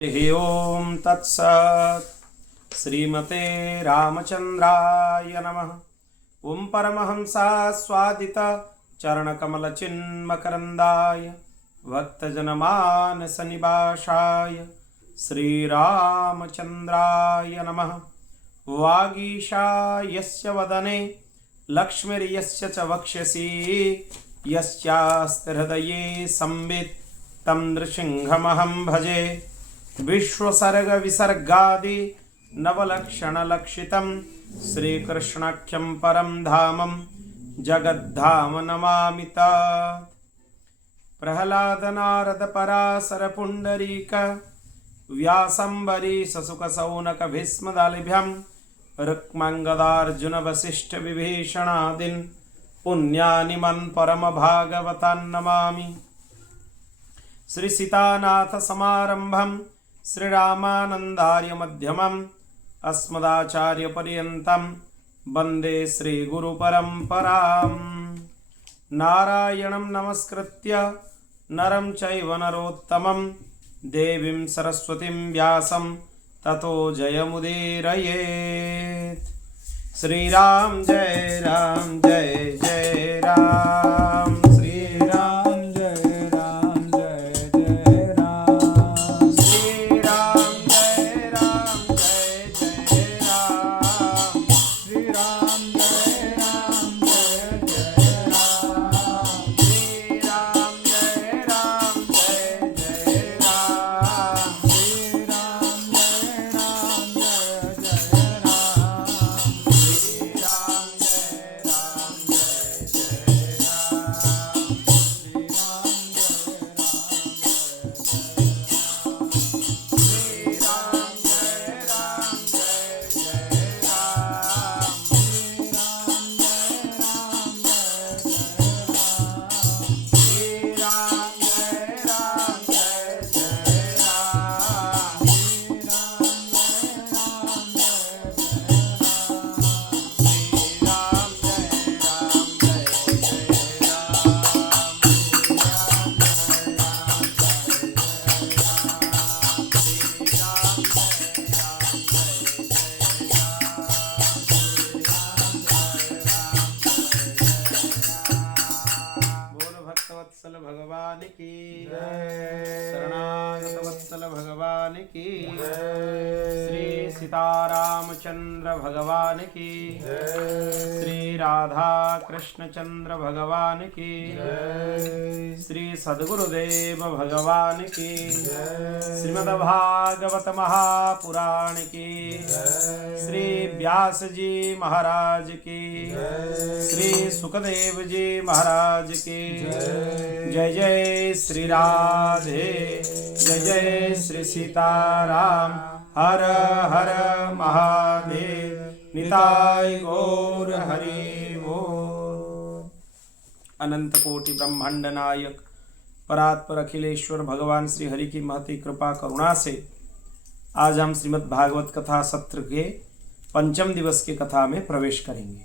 हरि ओम तत्सत्। श्रीमते रामचंद्राय नमः। ओम परमहंसा स्वादित चरणकमलचिन्मकरन्दाय भक्तजनमानसनिवासाय श्रीरामचंद्राय नमः। वागीशायस्य वदने लक्ष्मीर्यस्य च वक्षसि यस्यास्ति हृदये संवित् तं नृसिंहमहं भजे। विश्वसर्ग विसर्गादि नवलक्षणलक्षितं श्रीकृष्णाख्यं परं धामं जगद्धाम नमामि तत्। प्रह्लाद नारद पराशर पुंडरीक व्यासंबरी ससुक सौनक भीष्मदालिभ्यं रुक्मांगदार्जुन वसिष्ठ विभीषणादीन् पुण्यानिमन् परम भागवतान् नमामि। श्री सीतानाथ समारंभं श्रीरामानंदार्य मध्यमम् अस्मदाचार्य पर्यन्तं वन्दे श्रीगुरुपरम्पराम्। नारायणं नमस्कृत्य नरं चैव नरोत्तमं देवीं सरस्वतीं व्यासं ततो जयमुदीरयेत्। श्रीराम जय राम जय जय राम। भगवान की शरणागत वत्सल भगवान की श्री सीतारामचंद्र भगवान की श्री राधा कृष्ण चंद्र भगवान की श्री सद्गुरुदेव भगवान की श्रीमद्भागवत महापुराण की श्री व्यास जी महाराज की श्री सुखदेव जी महाराज की जय जय श्री राधे जय जय श्री सीताराम। हर हर महादेव। निताय गौर हरि बोल। अनंत कोटि ब्रह्मांड नायक परात्पर अखिलेश्वर भगवान श्री हरि की महती कृपा करुणा से आज हम श्रीमद् भागवत कथा सत्र के पंचम दिवस की कथा में प्रवेश करेंगे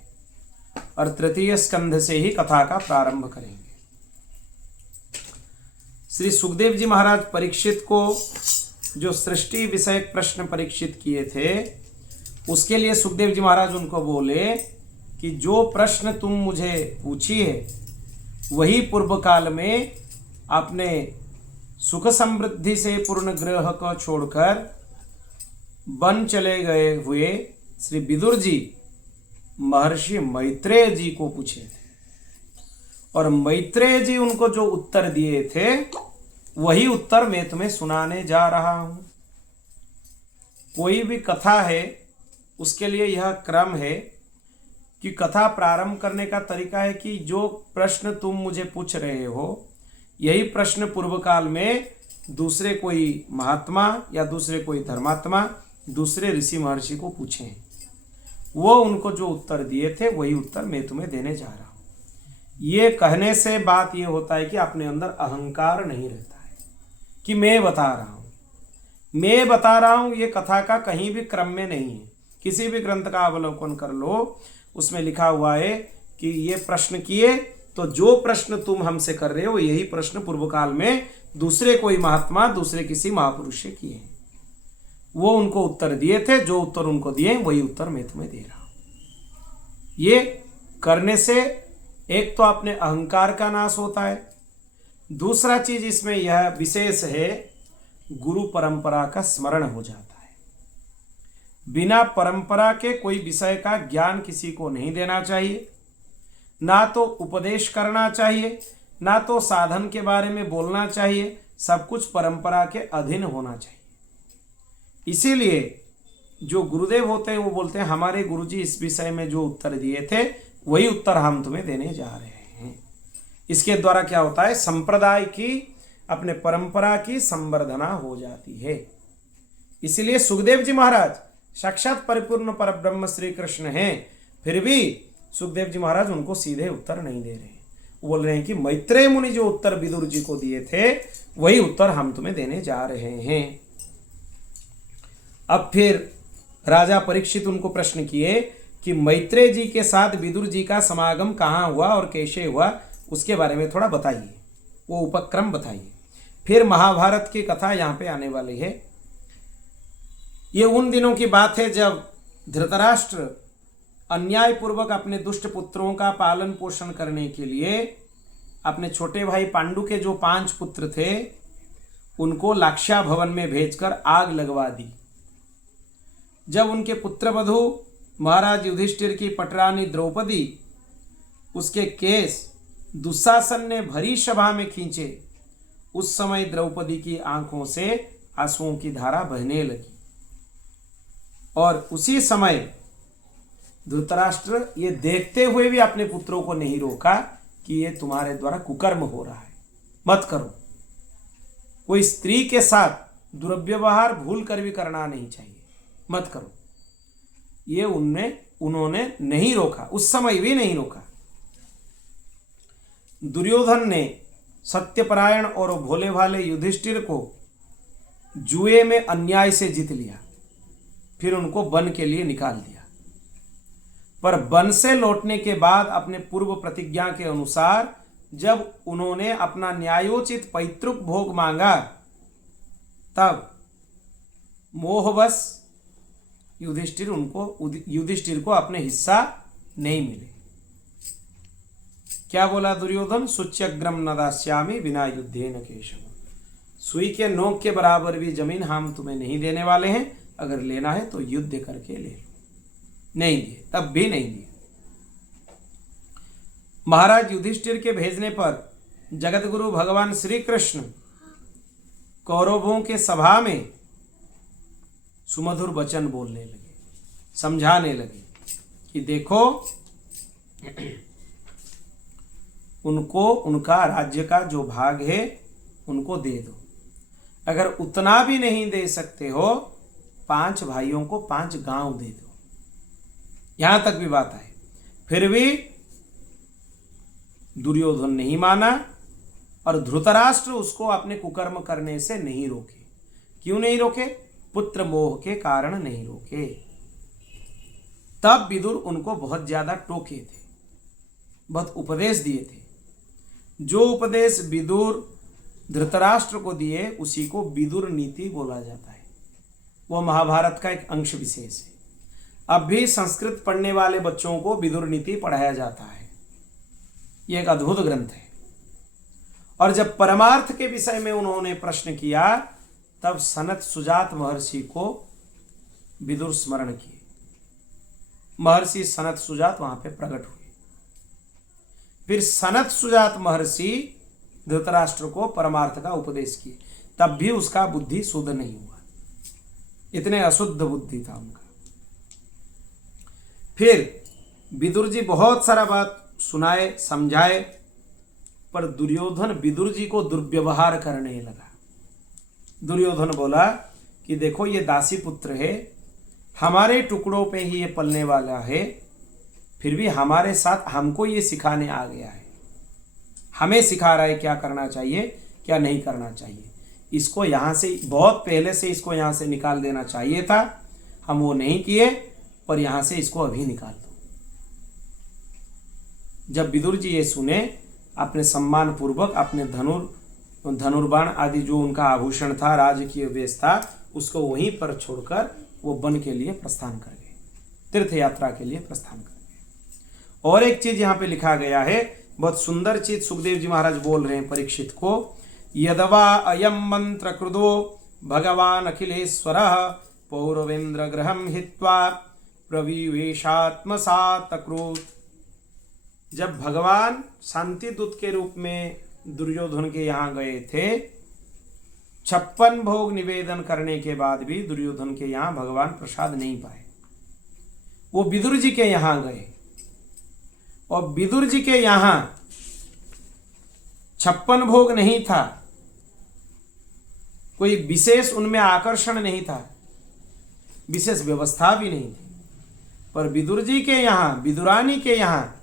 और तृतीय स्कंध से ही कथा का प्रारंभ करेंगे। श्री सुखदेव जी महाराज परीक्षित को जो सृष्टि विषयक प्रश्न परीक्षित किए थे उसके लिए सुखदेव जी महाराज उनको बोले कि जो प्रश्न तुम मुझे पूछिए वही पूर्व काल में आपने सुख समृद्धि से पूर्ण ग्रह को छोड़कर वन चले गए हुए श्री विदुर जी महर्षि मैत्रेय जी को पूछे थे और मैत्रेय जी उनको जो उत्तर दिए थे वही उत्तर मैं तुम्हें सुनाने जा रहा हूं। कोई भी कथा है उसके लिए यह क्रम है कि कथा प्रारंभ करने का तरीका है कि जो प्रश्न तुम मुझे पूछ रहे हो यही प्रश्न पूर्व काल में दूसरे कोई महात्मा या दूसरे कोई धर्मात्मा दूसरे ऋषि महर्षि को पूछे, वो उनको जो उत्तर दिए थे वही उत्तर मैं तुम्हें देने जा रहा हूं। ये कहने से बात ये होता है कि अपने अंदर अहंकार नहीं रहता है कि मैं बता रहा हूं। ये कथा का कहीं भी क्रम में नहीं है। किसी भी ग्रंथ का अवलोकन कर लो, उसमें लिखा हुआ है कि ये प्रश्न किए तो जो प्रश्न तुम हमसे कर रहे हो यही प्रश्न पूर्व काल में दूसरे कोई महात्मा दूसरे किसी महापुरुष से किए हैं। वो उनको उत्तर दिए थे, जो उत्तर उनको दिए वही उत्तर मैं तुम्हें दे रहा हूं। ये करने से एक तो अपने अहंकार का नाश होता है, दूसरा चीज इसमें यह विशेष है, गुरु परंपरा का स्मरण हो जाता है। बिना परंपरा के कोई विषय का ज्ञान किसी को नहीं देना चाहिए, ना तो उपदेश करना चाहिए, ना तो साधन के बारे में बोलना चाहिए, सब कुछ परंपरा के अधीन होना चाहिए। इसीलिए जो गुरुदेव होते हैं वो बोलते हैं हमारे गुरुजी इस विषय में जो उत्तर दिए थे वही उत्तर हम तुम्हें देने जा रहे हैं। इसके द्वारा क्या होता है, संप्रदाय की, अपने परंपरा की संवर्धना हो जाती है। इसीलिए सुखदेव जी महाराज साक्षात परिपूर्ण परब्रह्म श्री कृष्ण हैं, फिर भी सुखदेव जी महाराज उनको सीधे उत्तर नहीं दे रहे हैं। वो बोल रहे हैं कि मैत्रेय मुनि जो उत्तर विदुर जी को दिए थे वही उत्तर हम तुम्हें देने जा रहे हैं। अब फिर राजा परीक्षित उनको प्रश्न किए कि मैत्रेय जी के साथ विदुर जी का समागम कहाँ हुआ और कैसे हुआ, उसके बारे में थोड़ा बताइए, वो उपक्रम बताइए। फिर महाभारत की कथा यहाँ पे आने वाली है। ये उन दिनों की बात है जब धृतराष्ट्र अन्यायपूर्वक अपने दुष्ट पुत्रों का पालन पोषण करने के लिए अपने छोटे भाई पांडु के जो 5 पुत्र थे उनको लाक्षा भवन में भेजकर आग लगवा दी। जब उनके पुत्रवधू महाराज युधिष्ठिर की पटरानी द्रौपदी, उसके केस दुशासन ने भरी सभा में खींचे, उस समय द्रौपदी की आंखों से आंसुओं की धारा बहने लगी। और उसी समय धृतराष्ट्र ये देखते हुए भी अपने पुत्रों को नहीं रोका कि ये तुम्हारे द्वारा कुकर्म हो रहा है, मत करो। कोई स्त्री के साथ दुर्व्यवहार भूल कर भी करना नहीं चाहिए, मत करो। ये उन्होंने नहीं रोका, उस समय भी नहीं रोका। दुर्योधन ने सत्यपरायण और भोले भाले युधिष्ठिर को जुए में अन्याय से जीत लिया, फिर उनको वन के लिए निकाल दिया। पर वन से लौटने के बाद अपने पूर्व प्रतिज्ञा के अनुसार जब उन्होंने अपना न्यायोचित पैतृक भोग मांगा, तब मोहवश युधिष्ठिर को अपने हिस्सा नहीं मिले। क्या बोला दुर्योधन, सुच्यग्रम न दास्यामि विना युद्धेन केशव। सुई के नोक के बराबर भी जमीन हम तुम्हें नहीं देने वाले हैं, अगर लेना है तो युद्ध करके ले लो। नहीं दिए, तब भी नहीं दिए। महाराज युधिष्ठिर के भेजने पर जगत गुरु भगवान श्री कृष्ण कौरवों के सभा में सुमधुर वचन बोलने लगे, समझाने लगे कि देखो उनको उनका राज्य का जो भाग है उनको दे दो। अगर उतना भी नहीं दे सकते हो, 5 भाइयों को 5 गांव दे दो। यहां तक भी बात है। फिर भी दुर्योधन नहीं माना और धृतराष्ट्र उसको अपने कुकर्म करने से नहीं रोके। क्यों नहीं रोके? पुत्र मोह के कारण नहीं रोके। तब विदुर उनको बहुत ज्यादा टोके थे, बहुत उपदेश दिए थे। जो उपदेश विदुर धृतराष्ट्र को दिए उसी को विदुर नीति बोला जाता है। वो महाभारत का एक अंश विशेष है। अब भी संस्कृत पढ़ने वाले बच्चों को विदुर नीति पढ़ाया जाता है। यह एक अद्भुत ग्रंथ है। और जब परमार्थ के विषय में उन्होंने प्रश्न किया, तब सनत सुजात महर्षि को विदुर स्मरण किए। महर्षि सनत सुजात वहां पे प्रकट हुए। फिर सनत सुजात महर्षि धृतराष्ट्र को परमार्थ का उपदेश किए, तब भी उसका बुद्धि शुद्ध नहीं हुआ। इतने अशुद्ध बुद्धि था उनका। फिर विदुर जी बहुत सारा बात सुनाए, समझाए, पर दुर्योधन विदुर जी को दुर्व्यवहार करने लगा। दुर्योधन बोला कि देखो ये दासी पुत्र है, हमारे टुकड़ों पे ही ये पलने वाला है, फिर भी हमारे साथ हमको ये सिखाने आ गया है। हमें सिखा रहा है क्या करना चाहिए क्या नहीं करना चाहिए। इसको यहाँ से बहुत पहले से इसको यहाँ से निकाल देना चाहिए था, हम वो नहीं किए, पर यहाँ से इसको अभी निकाल दो। जब विदुर जी ये सुने, अपने सम्मान पूर्वक अपने धनुर्बाण आदि जो उनका आभूषण था, राजकीय वेश था, उसको वहीं पर छोड़कर वो वन के लिए प्रस्थान कर गए, तीर्थ यात्रा के लिए प्रस्थान कर गए। और एक चीज यहाँ पे लिखा गया है, बहुत सुंदर चीज सुखदेव जी महाराज बोल रहे हैं परीक्षित को, यदवा अयम मंत्र कृदो भगवान अखिलेश्वर पौरवेन्द्र ग्रहम हित्वा प्रविवेशात्मसातक्रुत। जब भगवान शांति दूत के रूप में दुर्योधन के यहाँ गए थे, 56 भोग निवेदन करने के बाद भी दुर्योधन के यहाँ भगवान प्रसाद नहीं पाए। वो विदुर जी के यहाँ गए और विदुर जी के यहाँ 56 भोग नहीं था, कोई विशेष उनमें आकर्षण नहीं था, विशेष व्यवस्था भी नहीं थी, पर विदुर जी के यहाँ, विदुरानी के यहाँ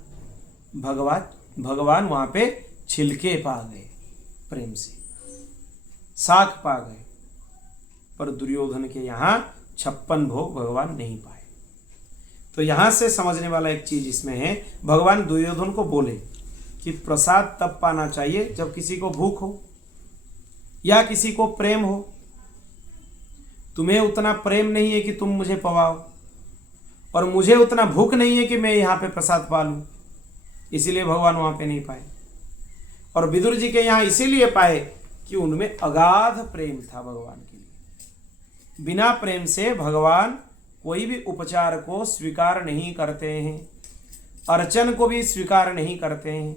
भगवान वहां पे छिलके पा गए, प्रेम से साख पा गए, पर दुर्योधन के यहाँ 56 भोग भगवान नहीं पाए। तो यहां से समझने वाला एक चीज इसमें है, भगवान दुर्योधन को बोले कि प्रसाद तब पाना चाहिए जब किसी को भूख हो या किसी को प्रेम हो। तुम्हें उतना प्रेम नहीं है कि तुम मुझे पवाओ, और मुझे उतना भूख नहीं है कि मैं यहाँ पे प्रसाद पालूं, इसीलिए भगवान वहां पे नहीं पाए। और विदुर जी के यहाँ इसीलिए पाए कि उनमें अगाध प्रेम था भगवान के लिए। बिना प्रेम से भगवान कोई भी उपचार को स्वीकार नहीं करते हैं, अर्चन को भी स्वीकार नहीं करते हैं।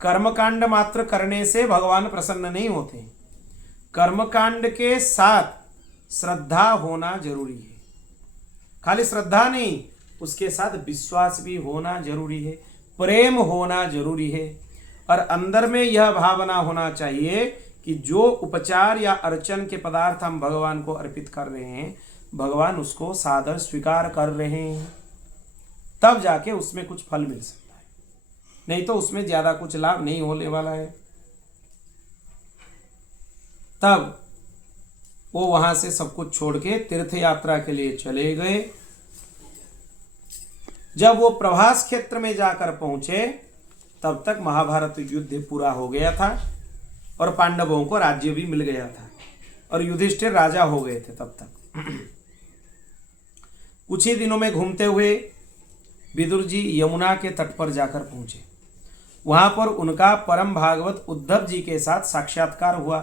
कर्मकांड मात्र करने से भगवान प्रसन्न नहीं होते हैं, कर्मकांड के साथ श्रद्धा होना जरूरी है। खाली श्रद्धा नहीं, उसके साथ विश्वास भी होना जरूरी है, प्रेम होना जरूरी है, और अंदर में यह भावना होना चाहिए कि जो उपचार या अर्चन के पदार्थ हम भगवान को अर्पित कर रहे हैं, भगवान उसको सादर स्वीकार कर रहे हैं, तब जाके उसमें कुछ फल मिल सकता है, नहीं तो उसमें ज्यादा कुछ लाभ नहीं होने वाला है। तब वो वहां से सब कुछ छोड़ के तीर्थ यात्रा के लिए चले गए। जब वो प्रभास क्षेत्र में जाकर पहुंचे, तब तक महाभारत युद्ध पूरा हो गया था और पांडवों को राज्य भी मिल गया था और युधिष्ठिर राजा हो गए थे तब तक। कुछ ही दिनों में घूमते हुए विदुर जी यमुना के तट पर जाकर पहुंचे। वहां पर उनका परम भागवत उद्धव जी के साथ साक्षात्कार हुआ।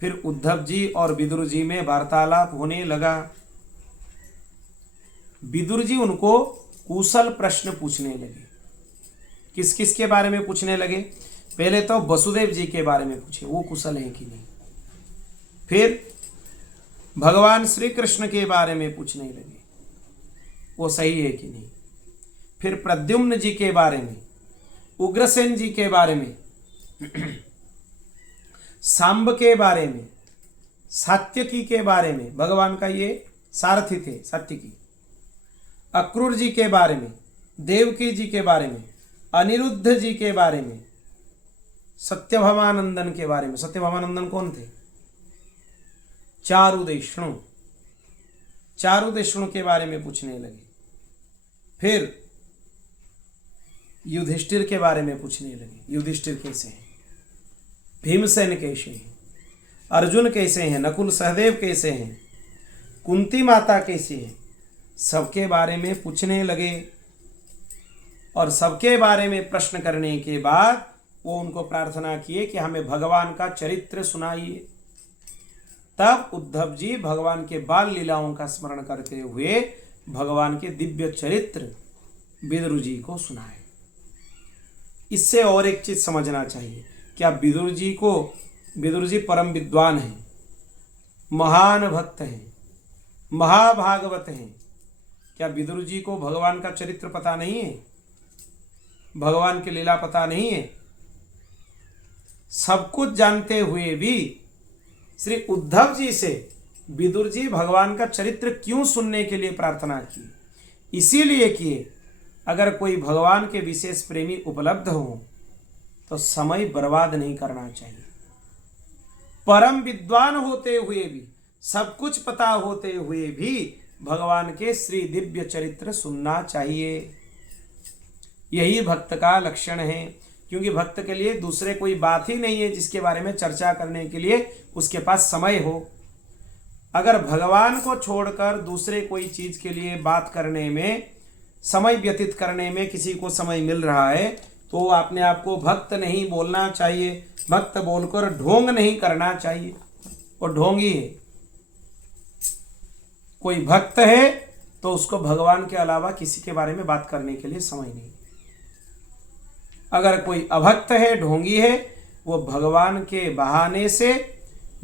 फिर उद्धव जी और विदुर जी में वार्तालाप होने लगा। विदुर जी उनको कुशल प्रश्न पूछने लगे। किस किस के बारे में पूछने लगे? पहले तो वसुदेव जी के बारे में पूछे, वो कुशल है कि नहीं। फिर भगवान श्री कृष्ण के बारे में पूछने लगे, वो सही है कि नहीं। फिर प्रद्युम्न जी के बारे में, उग्रसेन जी के बारे में, सांब के बारे में, सात्यकी के बारे में, भगवान का ये सारथी थे सात्यकी, अक्रूर जी के बारे में, देवकी जी के बारे में, अनिरुद्ध जी के बारे में, सत्यभामानंदन के बारे में। सत्यभामानंदन कौन थे? चारुदेष्णु, चारुदेष्णु के बारे में पूछने लगे। फिर युधिष्ठिर के बारे में पूछने लगे, युधिष्ठिर कैसे हैं, भीमसेन कैसे हैं, अर्जुन कैसे हैं, नकुल सहदेव कैसे हैं, कुंती माता कैसी है, सबके बारे में पूछने लगे। और सबके बारे में प्रश्न करने के बाद वो उनको प्रार्थना किए कि हमें भगवान का चरित्र सुनाइए। तब उद्धव जी भगवान के बाल लीलाओं का स्मरण करते हुए भगवान के दिव्य चरित्र विदुर जी को सुनाए। इससे और एक चीज समझना चाहिए, क्या विदुर जी परम विद्वान हैं, महान भक्त हैं, महाभागवत हैं। क्या विदुर जी को भगवान का चरित्र पता नहीं है, भगवान की लीला पता नहीं है? सब कुछ जानते हुए भी श्री उद्धव जी से विदुर जी भगवान का चरित्र क्यों सुनने के लिए प्रार्थना की? इसीलिए किए, अगर कोई भगवान के विशेष प्रेमी उपलब्ध हो तो समय बर्बाद नहीं करना चाहिए। परम विद्वान होते हुए भी, सब कुछ पता होते हुए भी भगवान के श्री दिव्य चरित्र सुनना चाहिए। यही भक्त का लक्षण है, क्योंकि भक्त के लिए दूसरे कोई बात ही नहीं है जिसके बारे में चर्चा करने के लिए उसके पास समय हो। अगर भगवान को छोड़कर दूसरे कोई चीज के लिए बात करने में, समय व्यतीत करने में किसी को समय मिल रहा है तो अपने आप को भक्त नहीं बोलना चाहिए। भक्त बोलकर ढोंग नहीं करना चाहिए, वो ढोंगी है। कोई भक्त है तो उसको भगवान के अलावा किसी के बारे में बात करने के लिए समय नहीं। अगर कोई अभक्त है, ढोंगी है, वो भगवान के बहाने से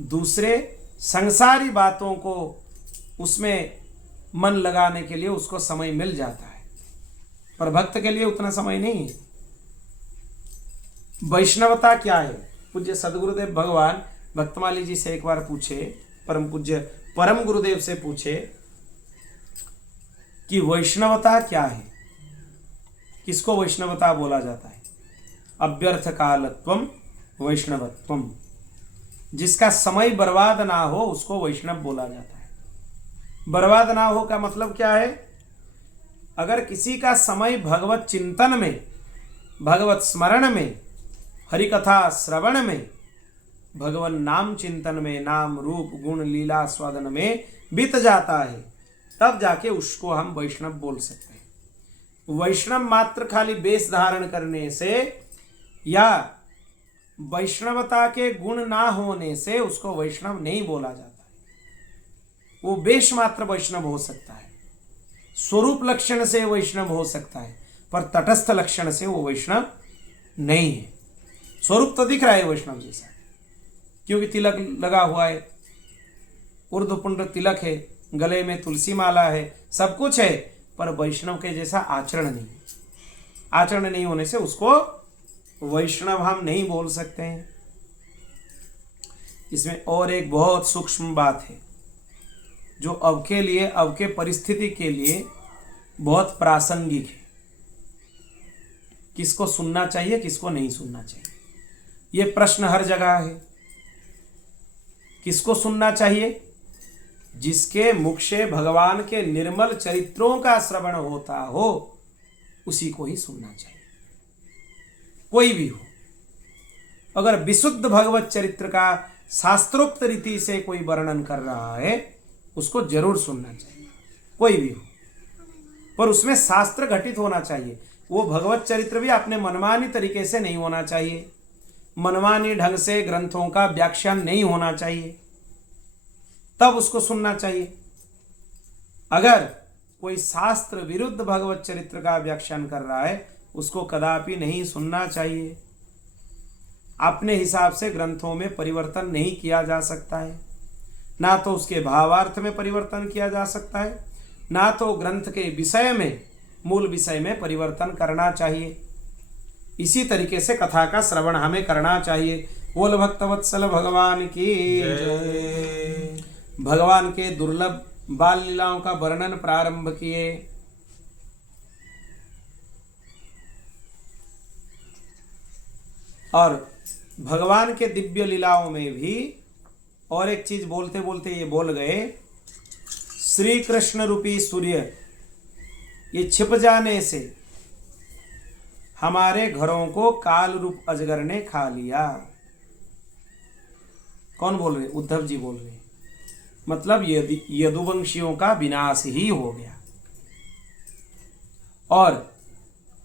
दूसरे संसारी बातों को उसमें मन लगाने के लिए उसको समय मिल जाता है, पर भक्त के लिए उतना समय नहीं है। वैष्णवता क्या है? पूज्य सदगुरुदेव भगवान भक्तमाली जी से एक बार पूछे, परम पूज्य परम गुरुदेव से पूछे कि वैष्णवता क्या है, किसको वैष्णवता बोला जाता है? अव्यर्थ कालत्वम वैष्णवत्वम, जिसका समय बर्बाद ना हो उसको वैष्णव बोला जाता है। बर्बाद ना हो का मतलब क्या है? अगर किसी का समय भगवत चिंतन में, भगवत स्मरण में, हरिकथा श्रवण में, भगवान नाम चिंतन में, नाम रूप गुण लीला स्वादन में बीत जाता है, तब जाके उसको हम वैष्णव बोल सकते हैं। वैष्णव मात्र खाली वेश धारण करने से या वैष्णवता के गुण ना होने से उसको वैष्णव नहीं बोला जाता है। वो वेश मात्र वैष्णव हो सकता है, स्वरूप लक्षण से वैष्णव हो सकता है, पर तटस्थ लक्षण से वो वैष्णव नहीं है। स्वरूप तो दिख रहा है वैष्णव जैसा, क्योंकि तिलक लगा हुआ है, ऊर्ध्वपुंड तिलक है, गले में तुलसी माला है, सब कुछ है, पर वैष्णव के जैसा आचरण नहीं। आचरण नहीं होने से उसको वैष्णव हम नहीं बोल सकते हैं। इसमें और एक बहुत सूक्ष्म बात है जो अब के लिए, अब के परिस्थिति के लिए बहुत प्रासंगिक है। किसको सुनना चाहिए, किसको नहीं सुनना चाहिए, ये प्रश्न हर जगह है। किसको सुनना चाहिए? जिसके मुख से भगवान के निर्मल चरित्रों का श्रवण होता हो, उसी को ही सुनना चाहिए, कोई भी हो। अगर विशुद्ध भगवत चरित्र का शास्त्रोक्त रीति से कोई वर्णन कर रहा है, उसको जरूर सुनना चाहिए, कोई भी हो, पर उसमें शास्त्र घटित होना चाहिए। वो भगवत चरित्र भी अपने मनमानी तरीके से नहीं होना चाहिए, मनमानी ढंग से ग्रंथों का व्याख्यान नहीं होना चाहिए, तब उसको सुनना चाहिए। अगर कोई शास्त्र विरुद्ध भगवत चरित्र का व्याख्यान कर रहा है, उसको कदापि नहीं सुनना चाहिए। अपने हिसाब से ग्रंथों में परिवर्तन नहीं किया जा सकता है, ना तो उसके भावार्थ में परिवर्तन किया जा सकता है, ना तो ग्रंथ के विषय में, मूल विषय में परिवर्तन करना चाहिए। इसी तरीके से कथा का श्रवण हमें करना चाहिए। बोल भक्तवत्सल भगवान की जय। भगवान के दुर्लभ बाल लीलाओं का वर्णन प्रारंभ किए। और भगवान के दिव्य लीलाओं में भी और एक चीज बोलते बोलते ये बोल गए, श्री कृष्ण रूपी सूर्य ये छिप जाने से हमारे घरों को काल रूप अजगर ने खा लिया। कौन बोल रहे? उद्धव जी बोल रहे। मतलब यदुवंशियों का विनाश ही हो गया। और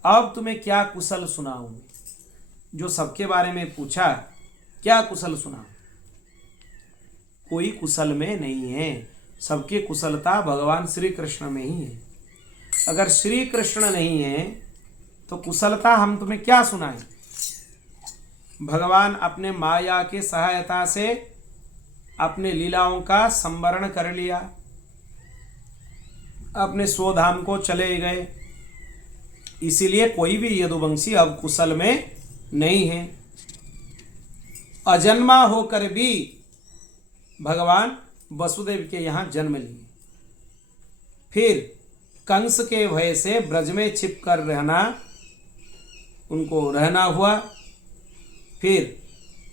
अब तुम्हें क्या कुशल सुनाऊं? जो सबके बारे में पूछा, क्या कुशल सुनाऊं? कोई कुशल में नहीं है, सबकी कुशलता भगवान श्री कृष्ण में ही है। अगर श्री कृष्ण नहीं है तो कुशलता हम तुम्हें क्या सुनाएं? भगवान अपने माया की सहायता से अपने लीलाओं का संवरण कर लिया, अपने स्वधाम को चले गए। इसीलिए कोई भी यदुवंशी अब कुशल में नहीं है। अजन्मा होकर भी भगवान वसुदेव के यहाँ जन्म लिए, फिर कंस के भय से ब्रज में छिप कर उनको रहना हुआ, फिर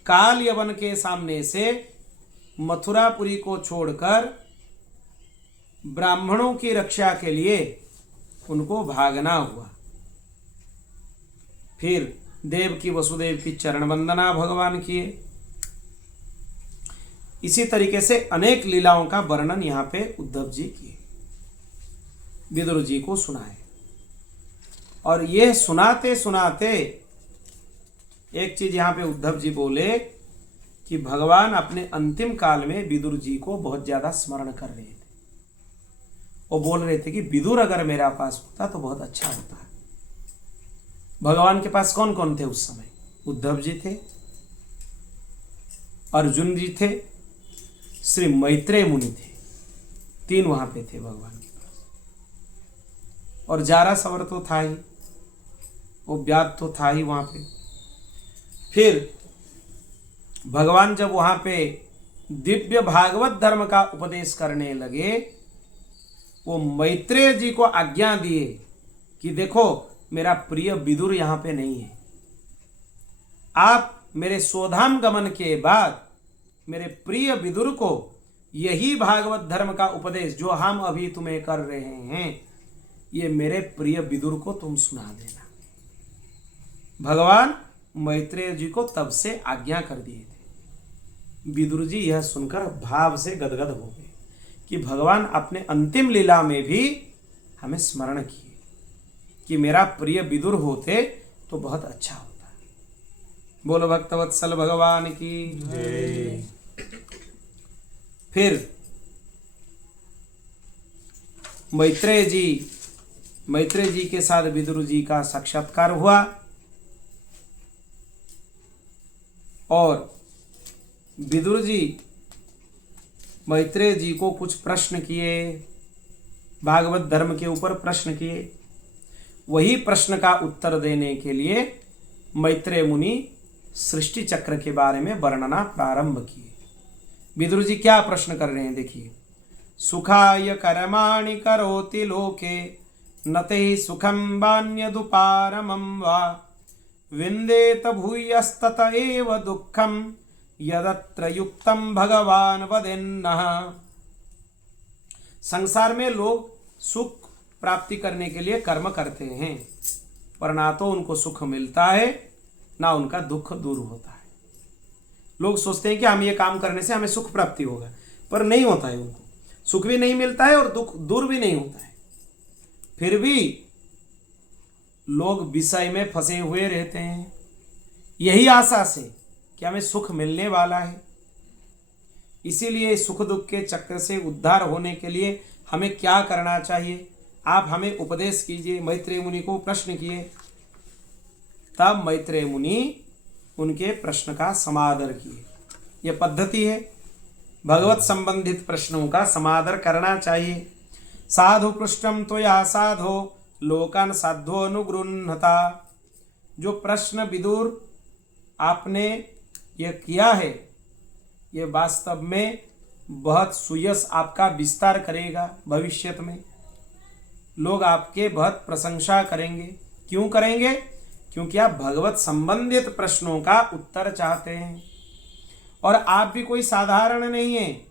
काल यवन के सामने से मथुरापुरी को छोड़कर ब्राह्मणों की रक्षा के लिए उनको भागना हुआ। फिर देव की वसुदेव की चरण वंदना भगवान किए। इसी तरीके से अनेक लीलाओं का वर्णन यहाँ पे उद्धव जी किए, विदुर जी को सुनाए। और ये सुनाते सुनाते एक चीज यहाँ पे उद्धव जी बोले कि भगवान अपने अंतिम काल में विदुर जी को बहुत ज्यादा स्मरण कर रहे थे। वो बोल रहे थे कि विदुर अगर मेरा पास होता तो बहुत अच्छा होता। भगवान के पास कौन कौन थे उस समय? उद्धव जी थे, अर्जुन जी थे, श्री मैत्रेय मुनि थे, 3 वहां पे थे भगवान के पास। और जारासवर तो था ही, वो व्याध तो था ही वहां पे। फिर भगवान जब वहां पे दिव्य भागवत धर्म का उपदेश करने लगे, वो मैत्रेय जी को आज्ञा दिए कि देखो मेरा प्रिय विदुर यहां पे नहीं है, आप मेरे स्वधाम गमन के बाद मेरे प्रिय विदुर को यही भागवत धर्म का उपदेश जो हम अभी तुम्हें कर रहे हैं, ये मेरे प्रिय विदुर को तुम सुना देना। भगवान मैत्रेय जी को तब से आज्ञा कर दिए थे। विदुर जी यह सुनकर भाव से गदगद हो गए कि भगवान अपने अंतिम लीला में भी हमें स्मरण किए कि मेरा प्रिय विदुर होते तो बहुत अच्छा होता। बोलो भक्तवत्सल भगवान की जय। फिर मैत्रेय जी के साथ विदुर जी का साक्षात्कार हुआ और विदुर जी मैत्रेय जी को कुछ प्रश्न किए, भागवत धर्म के ऊपर प्रश्न किए। वही प्रश्न का उत्तर देने के लिए मैत्रेय मुनि सृष्टि चक्र के बारे में वर्णना प्रारंभ किए। विदुर जी क्या प्रश्न कर रहे हैं देखिए। सुखाय कर्माणि करोति लोके नते सुखम वान्यदुपारमं वा विन्देत भूयस्तत एव दुःखम यदत्र युक्तम भगवान वदेन्नः। संसार में लोग सुख प्राप्ति करने के लिए कर्म करते हैं, पर ना तो उनको सुख मिलता है ना उनका दुख दूर होता है। लोग सोचते हैं कि हम ये काम करने से हमें सुख प्राप्ति होगा, पर नहीं होता है। उनको सुख भी नहीं मिलता है और दुख दूर भी नहीं होता है। फिर भी लोग विषय में फंसे हुए रहते हैं, यही आशा से कि हमें सुख मिलने वाला है। इसीलिए सुख दुख के चक्र से उद्धार होने के लिए हमें क्या करना चाहिए, आप हमें उपदेश कीजिए। मैत्रेय मुनि को प्रश्न किए। तब मैत्रेय मुनि उनके प्रश्न का समादर किए। यह पद्धति है, भगवत संबंधित प्रश्नों का समादर करना चाहिए। साधु पृष्ठम तो या साधो लोकान साधो अनुगृह्णता। जो प्रश्न विदुर आपने यह किया है, यह वास्तव में बहुत सुयश आपका विस्तार करेगा। भविष्य में लोग आपके बहुत प्रशंसा करेंगे। क्यों करेंगे? क्योंकि आप भगवत संबंधित प्रश्नों का उत्तर चाहते हैं। और आप भी कोई साधारण नहीं हैं,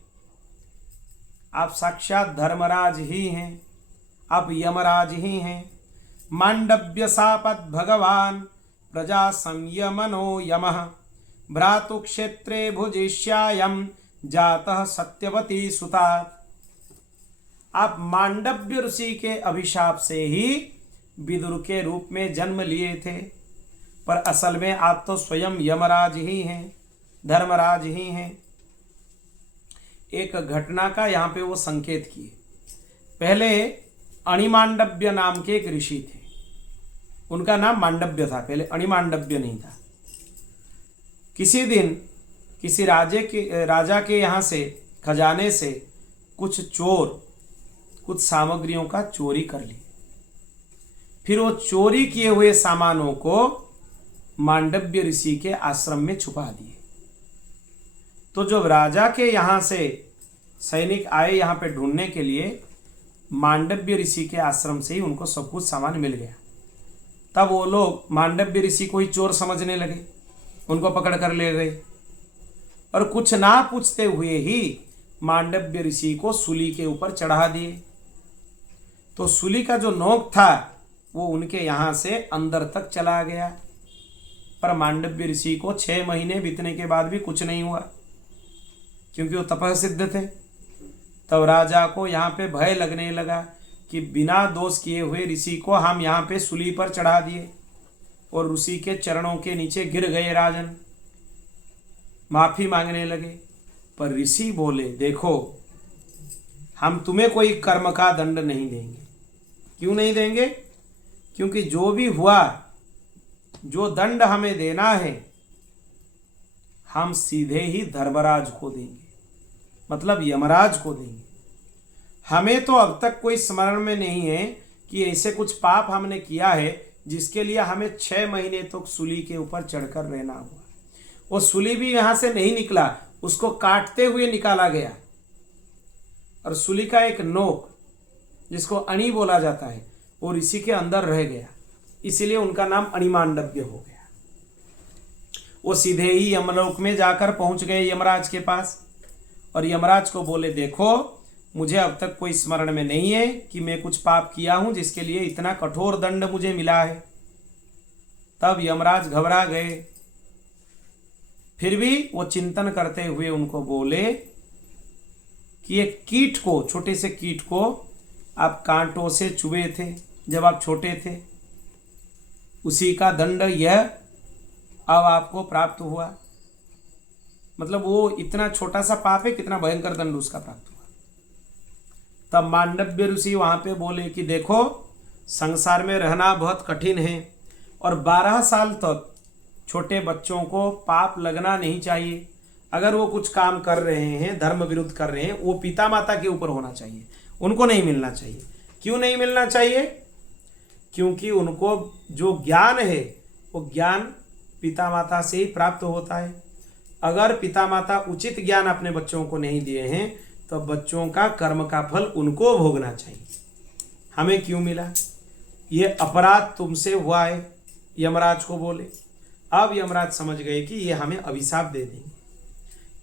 आप साक्षात धर्मराज ही हैं, आप यमराज ही हैं। मांडव्य सापद भगवान प्रजा संयमनो यमः भ्रातु क्षेत्रे भुजिष्यायम जातः सत्यवती सुता। आप मांडव्य ऋषि के अभिशाप से ही विदुर के रूप में जन्म लिए थे, पर असल में आप तो स्वयं यमराज ही हैं, धर्मराज ही हैं। एक घटना का यहाँ पे वो संकेत किए। पहले अणिमांडव्य नाम के एक ऋषि थे, उनका नाम मांडव्य था, पहले अणिमांडव्य नहीं था। किसी दिन किसी राजा के यहाँ से खजाने से कुछ चोर कुछ सामग्रियों का चोरी कर ली। फिर वो चोरी किए हुए सामानों को मांडव्य ऋषि के आश्रम में छुपा दिए। तो जब राजा के यहाँ से सैनिक आए यहाँ पे ढूंढने के लिए, मांडव्य ऋषि के आश्रम से ही उनको सब कुछ सामान मिल गया। तब वो लोग मांडव्य ऋषि को ही चोर समझने लगे, उनको पकड़ कर ले गए और कुछ ना पूछते हुए ही मांडव्य ऋषि को सूली के ऊपर चढ़ा दिए। तो सूली का जो नोक था वो उनके यहाँ से अंदर तक चला गया, पर मांडव्य ऋषि को 6 महीने बीतने के बाद भी कुछ नहीं हुआ। क्योंकि वो तपः सिद्ध थे। तब राजा को यहाँ पे भय लगने लगा कि बिना दोष किए हुए ऋषि को हम यहाँ पे सूली पर चढ़ा दिए और ऋषि के चरणों के नीचे गिर गए। राजन माफी मांगने लगे, पर ऋषि बोले देखो हम तुम्हें कोई कर्म का दंड नहीं देंगे। क्यों नहीं देंगे? क्योंकि जो भी हुआ, जो दंड हमें देना है हम सीधे ही धर्मराज को देंगे, मतलब यमराज को देंगे। हमें तो अब तक कोई स्मरण में नहीं है कि ऐसे कुछ पाप हमने किया है जिसके लिए हमें 6 महीने तक सूली के ऊपर चढ़कर रहना हुआ। वो सूली भी यहां से नहीं निकला, उसको काटते हुए निकाला गया। और सूली का एक नोक जिसको अणि बोला जाता है वो ऋषि के अंदर रह गया, इसीलिए उनका नाम अणिमांडव्य हो गया। वो सीधे ही यमलोक में जाकर पहुंच गए यमराज के पास और यमराज को बोले देखो मुझे अब तक कोई स्मरण में नहीं है कि मैं कुछ पाप किया हूं जिसके लिए इतना कठोर दंड मुझे मिला है। तब यमराज घबरा गए। फिर भी वो चिंतन करते हुए उनको बोले कि एक कीट को, छोटे से कीट को आप कांटों से चुभे थे जब आप छोटे थे, उसी का दंड यह अब आपको प्राप्त हुआ। मतलब वो इतना छोटा सा पाप है, कितना भयंकर दंड उसका प्राप्त हुआ। तब मांडव्य ऋषि वहां पे बोले कि देखो संसार में रहना बहुत कठिन है और 12 साल तक छोटे बच्चों को पाप लगना नहीं चाहिए। अगर वो कुछ काम कर रहे हैं, धर्म विरुद्ध कर रहे हैं, वो पिता माता के ऊपर होना चाहिए, उनको नहीं मिलना चाहिए। क्यों नहीं मिलना चाहिए? क्योंकि उनको जो ज्ञान है वो ज्ञान पिता माता से ही प्राप्त होता है। अगर पिता माता उचित ज्ञान अपने बच्चों को नहीं दिए हैं तो बच्चों का कर्म का फल उनको भोगना चाहिए। हमें क्यों मिला? ये अपराध तुमसे हुआ है, यमराज को बोले। अब यमराज समझ गए कि ये हमें अभिशाप दे देंगे,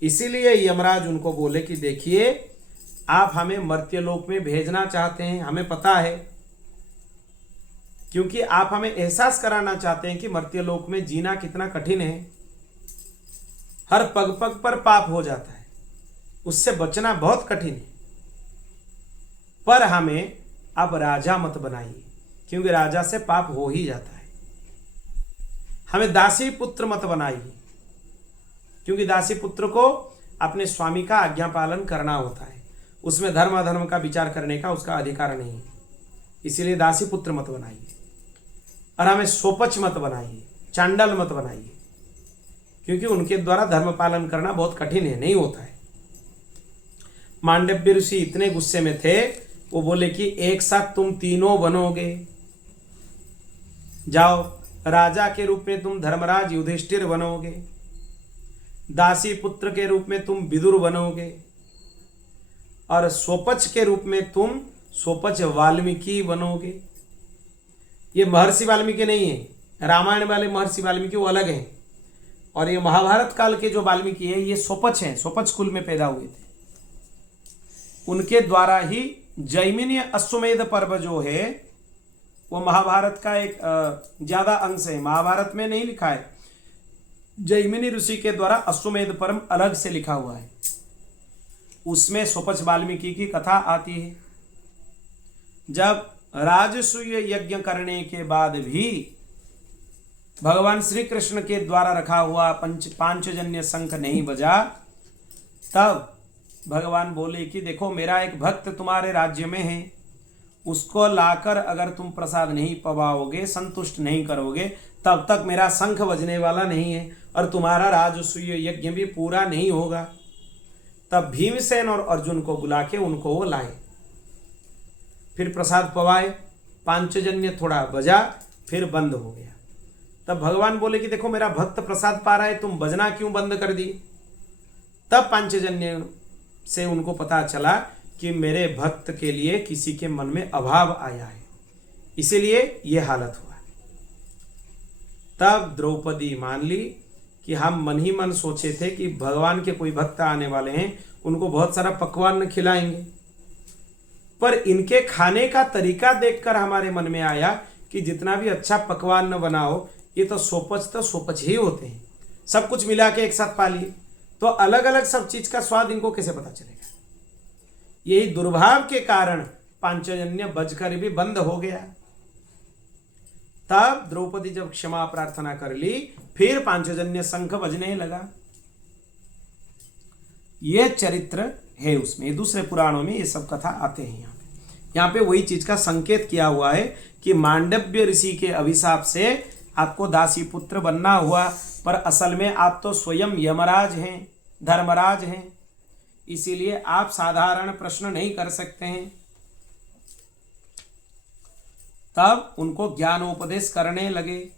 इसीलिए यमराज उनको बोले कि देखिए आप हमें मर्त्यलोक में भेजना चाहते हैं, हमें पता है, क्योंकि आप हमें एहसास कराना चाहते हैं कि मर्त्यलोक में जीना कितना कठिन है। हर पग पग पर पाप हो जाता है, उससे बचना बहुत कठिन है। पर हमें अब राजा मत बनाइए, क्योंकि राजा से पाप हो ही जाता है। हमें दासी पुत्र मत बनाइए, क्योंकि दासी पुत्र को अपने स्वामी का आज्ञा पालन करना होता है, उसमें धर्म अधर्म का विचार करने का उसका अधिकार नहीं है। इसीलिए दासी पुत्र मत बनाइए। और हमें सोपच मत बनाइए, चांडल मत बनाइए, क्योंकि उनके द्वारा धर्म पालन करना बहुत कठिन है, नहीं होता है। मांडव्य ऋषि इतने गुस्से में थे, वो बोले कि एक साथ तुम तीनों बनोगे। जाओ, राजा के रूप में तुम धर्मराज युधिष्ठिर बनोगे, दासी पुत्र के रूप में तुम विदुर बनोगे, और सोपच के रूप में तुम सोपच वाल्मीकि बनोगे। ये महर्षि वाल्मीकि नहीं है, रामायण वाले महर्षि वाल्मीकि वो अलग हैं, और ये महाभारत काल के जो वाल्मीकि है ये सोपच हैं, सोपच कुल में पैदा हुए थे। उनके द्वारा ही जैमिनी अश्वमेध पर्व जो है वो महाभारत का एक ज्यादा अंश है, महाभारत में नहीं लिखा है। जैमिनी ऋषि के द्वारा अश्वमेध पर्व अलग से लिखा हुआ है, उसमें सोपच वाल्मीकि की कथा आती है। जब राजसूय यज्ञ करने के बाद भी भगवान श्री कृष्ण के द्वारा रखा हुआ पांचजन्य शंख नहीं बजा, तब भगवान बोले कि देखो मेरा एक भक्त तुम्हारे राज्य में है, उसको लाकर अगर तुम प्रसाद नहीं पवाओगे, संतुष्ट नहीं करोगे, तब तक मेरा शंख बजने वाला नहीं है और तुम्हारा राजसूय यज्ञ भी पूरा नहीं होगा। तब भीमसेन और अर्जुन को बुला के उनको वो लाए, फिर प्रसाद पवाए, पांचजन्य थोड़ा बजा, फिर बंद हो गया। तब भगवान बोले कि देखो मेरा भक्त प्रसाद पा रहा है, तुम बजना क्यों बंद कर दिए? तब पांचजन्य से उनको पता चला कि मेरे भक्त के लिए किसी के मन में अभाव आया है, इसीलिए ये हालत हुआ। तब द्रौपदी मान ली कि हम मन ही मन सोचे थे कि भगवान के कोई भक्त आने वाले हैं, उनको बहुत सारा पकवान खिलाएंगे, पर इनके खाने का तरीका देखकर हमारे मन में आया कि जितना भी अच्छा पकवान न बनाओ, ये तो सोपच ही होते हैं, सब कुछ मिला के एक साथ पा लिए। तो अलग अलग सब चीज का स्वाद इनको कैसे पता चलेगा? यही दुर्भाव के कारण पांचजन्य बजकर भी बंद हो गया। तब द्रौपदी जब क्षमा प्रार्थना कर ली, फिर पांचजन्य शंख बजने लगा। ये चरित्र है उसमें, दूसरे पुराणों में ये सब कथा आते हैं। यहाँ पे वही चीज का संकेत किया हुआ है कि मांडव्य ऋषि के अभिशाप से आपको दासी पुत्र बनना हुआ, पर असल में आप तो स्वयं यमराज हैं, धर्मराज हैं, इसीलिए आप साधारण प्रश्न नहीं कर सकते हैं। तब उनको ज्ञानोपदेश करने लगे।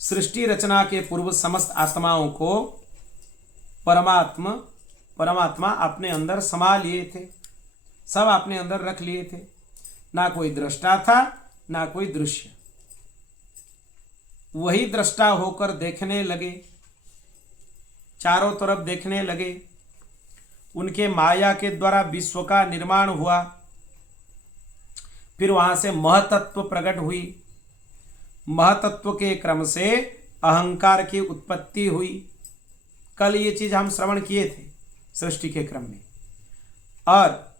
सृष्टि रचना के पूर्व समस्त आत्माओं को परमात्मा अपने अंदर समा लिए थे, सब अपने अंदर रख लिए थे। ना कोई दृष्टा था, ना कोई दृश्य। वही दृष्टा होकर देखने लगे, चारों तरफ देखने लगे। उनके माया के द्वारा विश्व का निर्माण हुआ। फिर वहां से महतत्व प्रकट हुई। महतत्व के क्रम से अहंकार की उत्पत्ति हुई। कल ये चीज हम श्रवण किए थे सृष्टि के क्रम में। और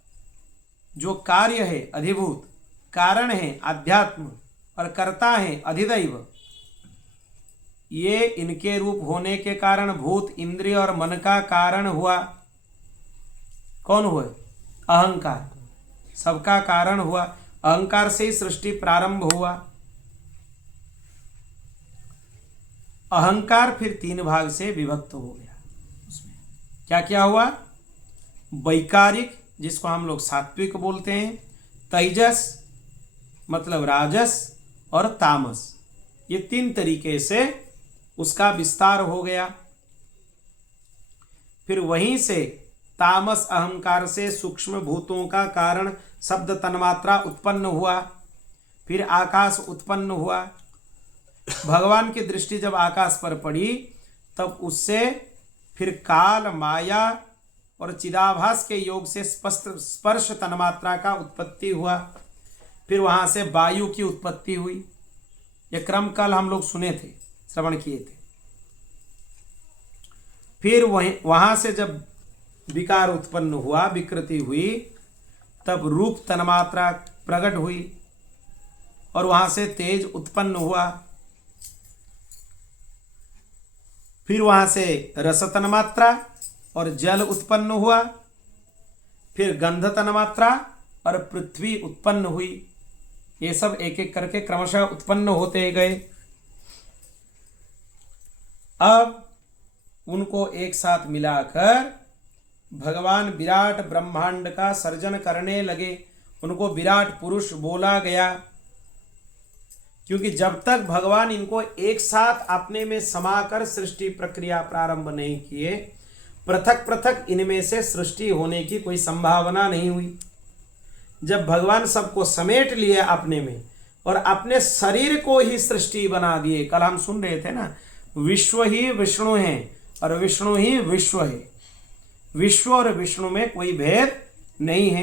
जो कार्य है अधिभूत, कारण है आध्यात्म और कर्ता है अधिदैव, ये इनके रूप होने के कारण भूत, इंद्रिय और मन का कारण हुआ। कौन हुआ? अहंकार सबका कारण हुआ। अहंकार से ही सृष्टि प्रारंभ हुआ। अहंकार फिर 3 भाग से विभक्त हो गया। उसमें क्या क्या हुआ? वैकारिक, जिसको हम लोग सात्विक बोलते हैं, तेजस मतलब राजस और तामस, ये 3 तरीके से उसका विस्तार हो गया। फिर वहीं से तामस अहंकार से सूक्ष्म भूतों का कारण शब्द तन्मात्रा उत्पन्न हुआ। फिर आकाश उत्पन्न हुआ। भगवान की दृष्टि जब आकाश पर पड़ी, तब उससे फिर काल, माया और चिदाभास के योग से स्पर्श तन्मात्रा का उत्पत्ति हुआ। फिर वहां से वायु की उत्पत्ति हुई। यह क्रम कल हम लोग सुने थे, श्रवण किए थे। फिर वहां से जब विकार उत्पन्न हुआ, विकृति हुई, तब रूप तन्मात्रा प्रकट हुई और वहां से तेज उत्पन्न हुआ। फिर वहां से रस तन्मात्रा और जल उत्पन्न हुआ। फिर गंध तन्मात्रा और पृथ्वी उत्पन्न हुई। ये सब एक एक करके क्रमशः उत्पन्न होते गए। अब उनको एक साथ मिलाकर भगवान विराट ब्रह्मांड का सर्जन करने लगे। उनको विराट पुरुष बोला गया, क्योंकि जब तक भगवान इनको एक साथ अपने में समाकर सृष्टि प्रक्रिया प्रारंभ नहीं किए, पृथक पृथक इनमें से सृष्टि होने की कोई संभावना नहीं हुई। जब भगवान सबको समेट लिए अपने में और अपने शरीर को ही सृष्टि बना दिए। कल हम सुन रहे थे ना, विश्व ही विष्णु है और विष्णु ही विश्व है। विश्व और विष्णु में कोई भेद नहीं है।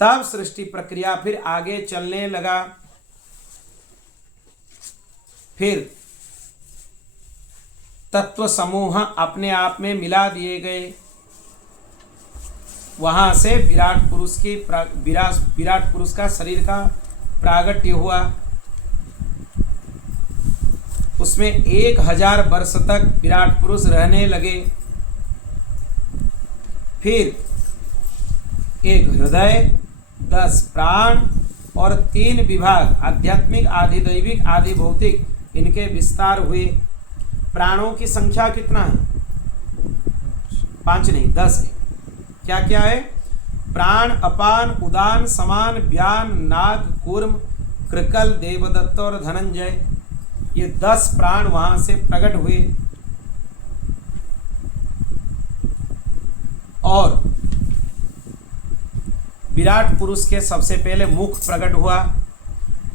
तब सृष्टि प्रक्रिया फिर आगे चलने लगा। फिर तत्व समूह अपने आप में मिला दिए गए। वहां से विराट पुरुष का शरीर का प्रागट्य हुआ। उसमें 1000 वर्ष तक विराट पुरुष रहने लगे। फिर एक हृदय, 10 प्राण और 3 विभाग, आध्यात्मिक, आदि दैविक, आदि भौतिक, इनके विस्तार हुए। प्राणों की संख्या कितना है? 5 नहीं, 10 है। क्या क्या है? प्राण, अपान, उदान, समान, व्यान, नाग, कूर्म, कृकल, देवदत्त और धनंजय, ये 10 प्राण वहां से प्रकट हुए। और विराट पुरुष के सबसे पहले मुख प्रकट हुआ।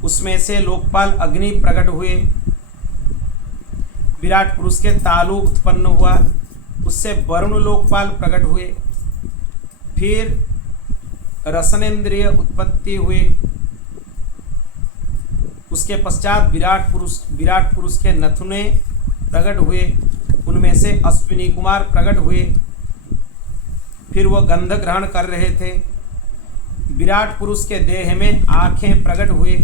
उसमें से लोकपाल अग्नि प्रकट हुए। विराट पुरुष के तालु उत्पन्न हुआ। उससे वरुण लोकपाल प्रकट हुए। फिर रसनेन्द्रिय उत्पत्ति हुए। उसके पश्चात विराट पुरुष के नथुने प्रकट हुए। उनमें से अश्विनी कुमार प्रकट हुए। फिर वो गंध ग्रहण कर रहे थे। विराट पुरुष के देह में आंखें प्रकट हुए।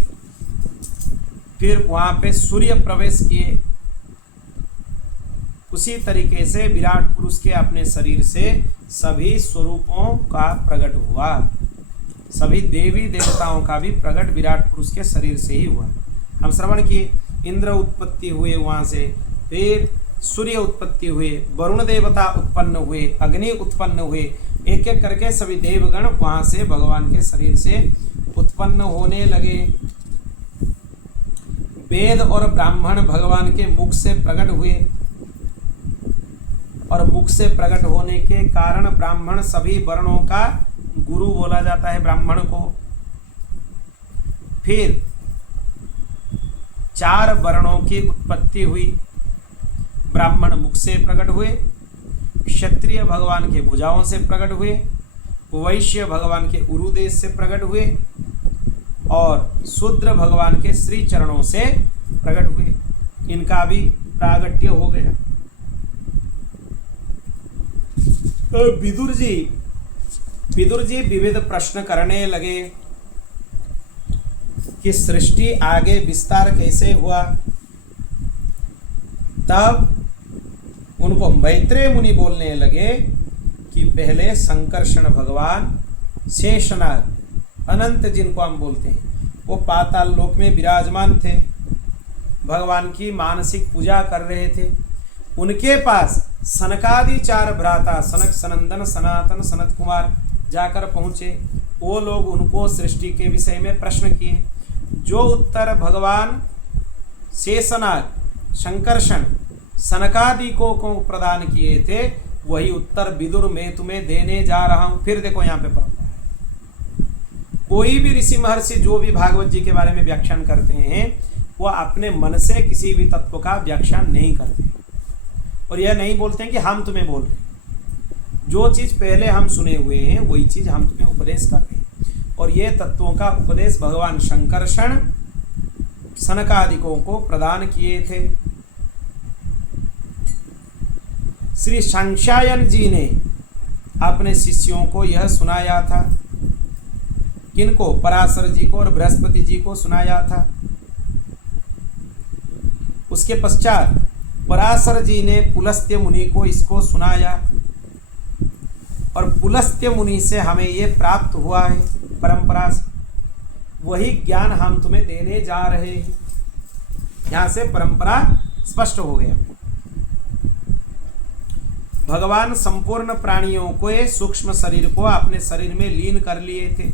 फिर वहां पे सूर्य प्रवेश किए। उसी तरीके से विराट पुरुष के अपने शरीर से सभी स्वरूपों का प्रकट हुआ। सभी देवी देवताओं का भी प्रकट विराट पुरुष के शरीर से ही हुआ। हम श्रवण किए, इंद्र उत्पत्ति हुए, वहां से फिर सूर्य उत्पत्ति हुए, वरुण देवता उत्पन्न हुए, अग्नि उत्पन्न हुए, एक एक करके सभी देवगण वहां से भगवान के शरीर से उत्पन्न होने लगे। वेद और ब्राह्मण भगवान के मुख से प्रकट हुए और मुख से प्रकट होने के कारण ब्राह्मण सभी वर्णों का गुरु बोला जाता है ब्राह्मण को। फिर 4 वर्णों की उत्पत्ति हुई। ब्राह्मण मुख से प्रकट हुए, क्षत्रिय भगवान के भुजाओं से प्रकट हुए, वैश्य भगवान के उरुदेश से प्रकट हुए और शूद्र भगवान के श्री चरणों से प्रकट हुए। इनका भी प्रागट्य हो गया। तो विदुर जी विविध प्रश्न करने लगे कि सृष्टि आगे विस्तार कैसे हुआ। तब उनको मैत्रेय मुनि बोलने लगे कि पहले संकर्षण भगवान, शेषनाग, अनंत जिनको हम बोलते हैं, वो पाताल लोक में विराजमान थे, भगवान की मानसिक पूजा कर रहे थे। उनके पास सनकादि 4 भ्राता सनक, सनंदन, सनातन, सनत कुमार जाकर पहुँचे। वो लोग उनको सृष्टि के विषय में प्रश्न किए। जो उत्तर भगवान शेषनाग, संकर्षण, सनकादि को प्रदान किए थे, वही उत्तर विदुर मैं तुम्हें देने जा रहा हूं। फिर देखो यहाँ पे परंपरा है, कोई भी ऋषि महर्षि जो भी भागवत जी के बारे में व्याख्यान करते हैं, वो अपने मन से किसी भी तत्व का व्याख्यान नहीं करते और यह नहीं बोलते हैं कि हम तुम्हें बोल रहे हैं। जो चीज पहले हम सुने हुए हैं वही चीज हम तुम्हें उपदेश कर रहे हैं। और ये तत्वों का उपदेश भगवान संकर्षण सनकादिकों को प्रदान किए थे। श्री शंशायन जी ने अपने शिष्यों को यह सुनाया था। किनको? पराशर जी को और बृहस्पति जी को सुनाया था। उसके पश्चात पराशर जी ने पुलस्त्य मुनि को इसको सुनाया और पुलस्त्य मुनि से हमें ये प्राप्त हुआ है परंपरा से। वही ज्ञान हम तुम्हें देने जा रहे हैं। यहां से परंपरा स्पष्ट हो गया। भगवान संपूर्ण प्राणियों को सूक्ष्म शरीर को अपने शरीर में लीन कर लिए थे।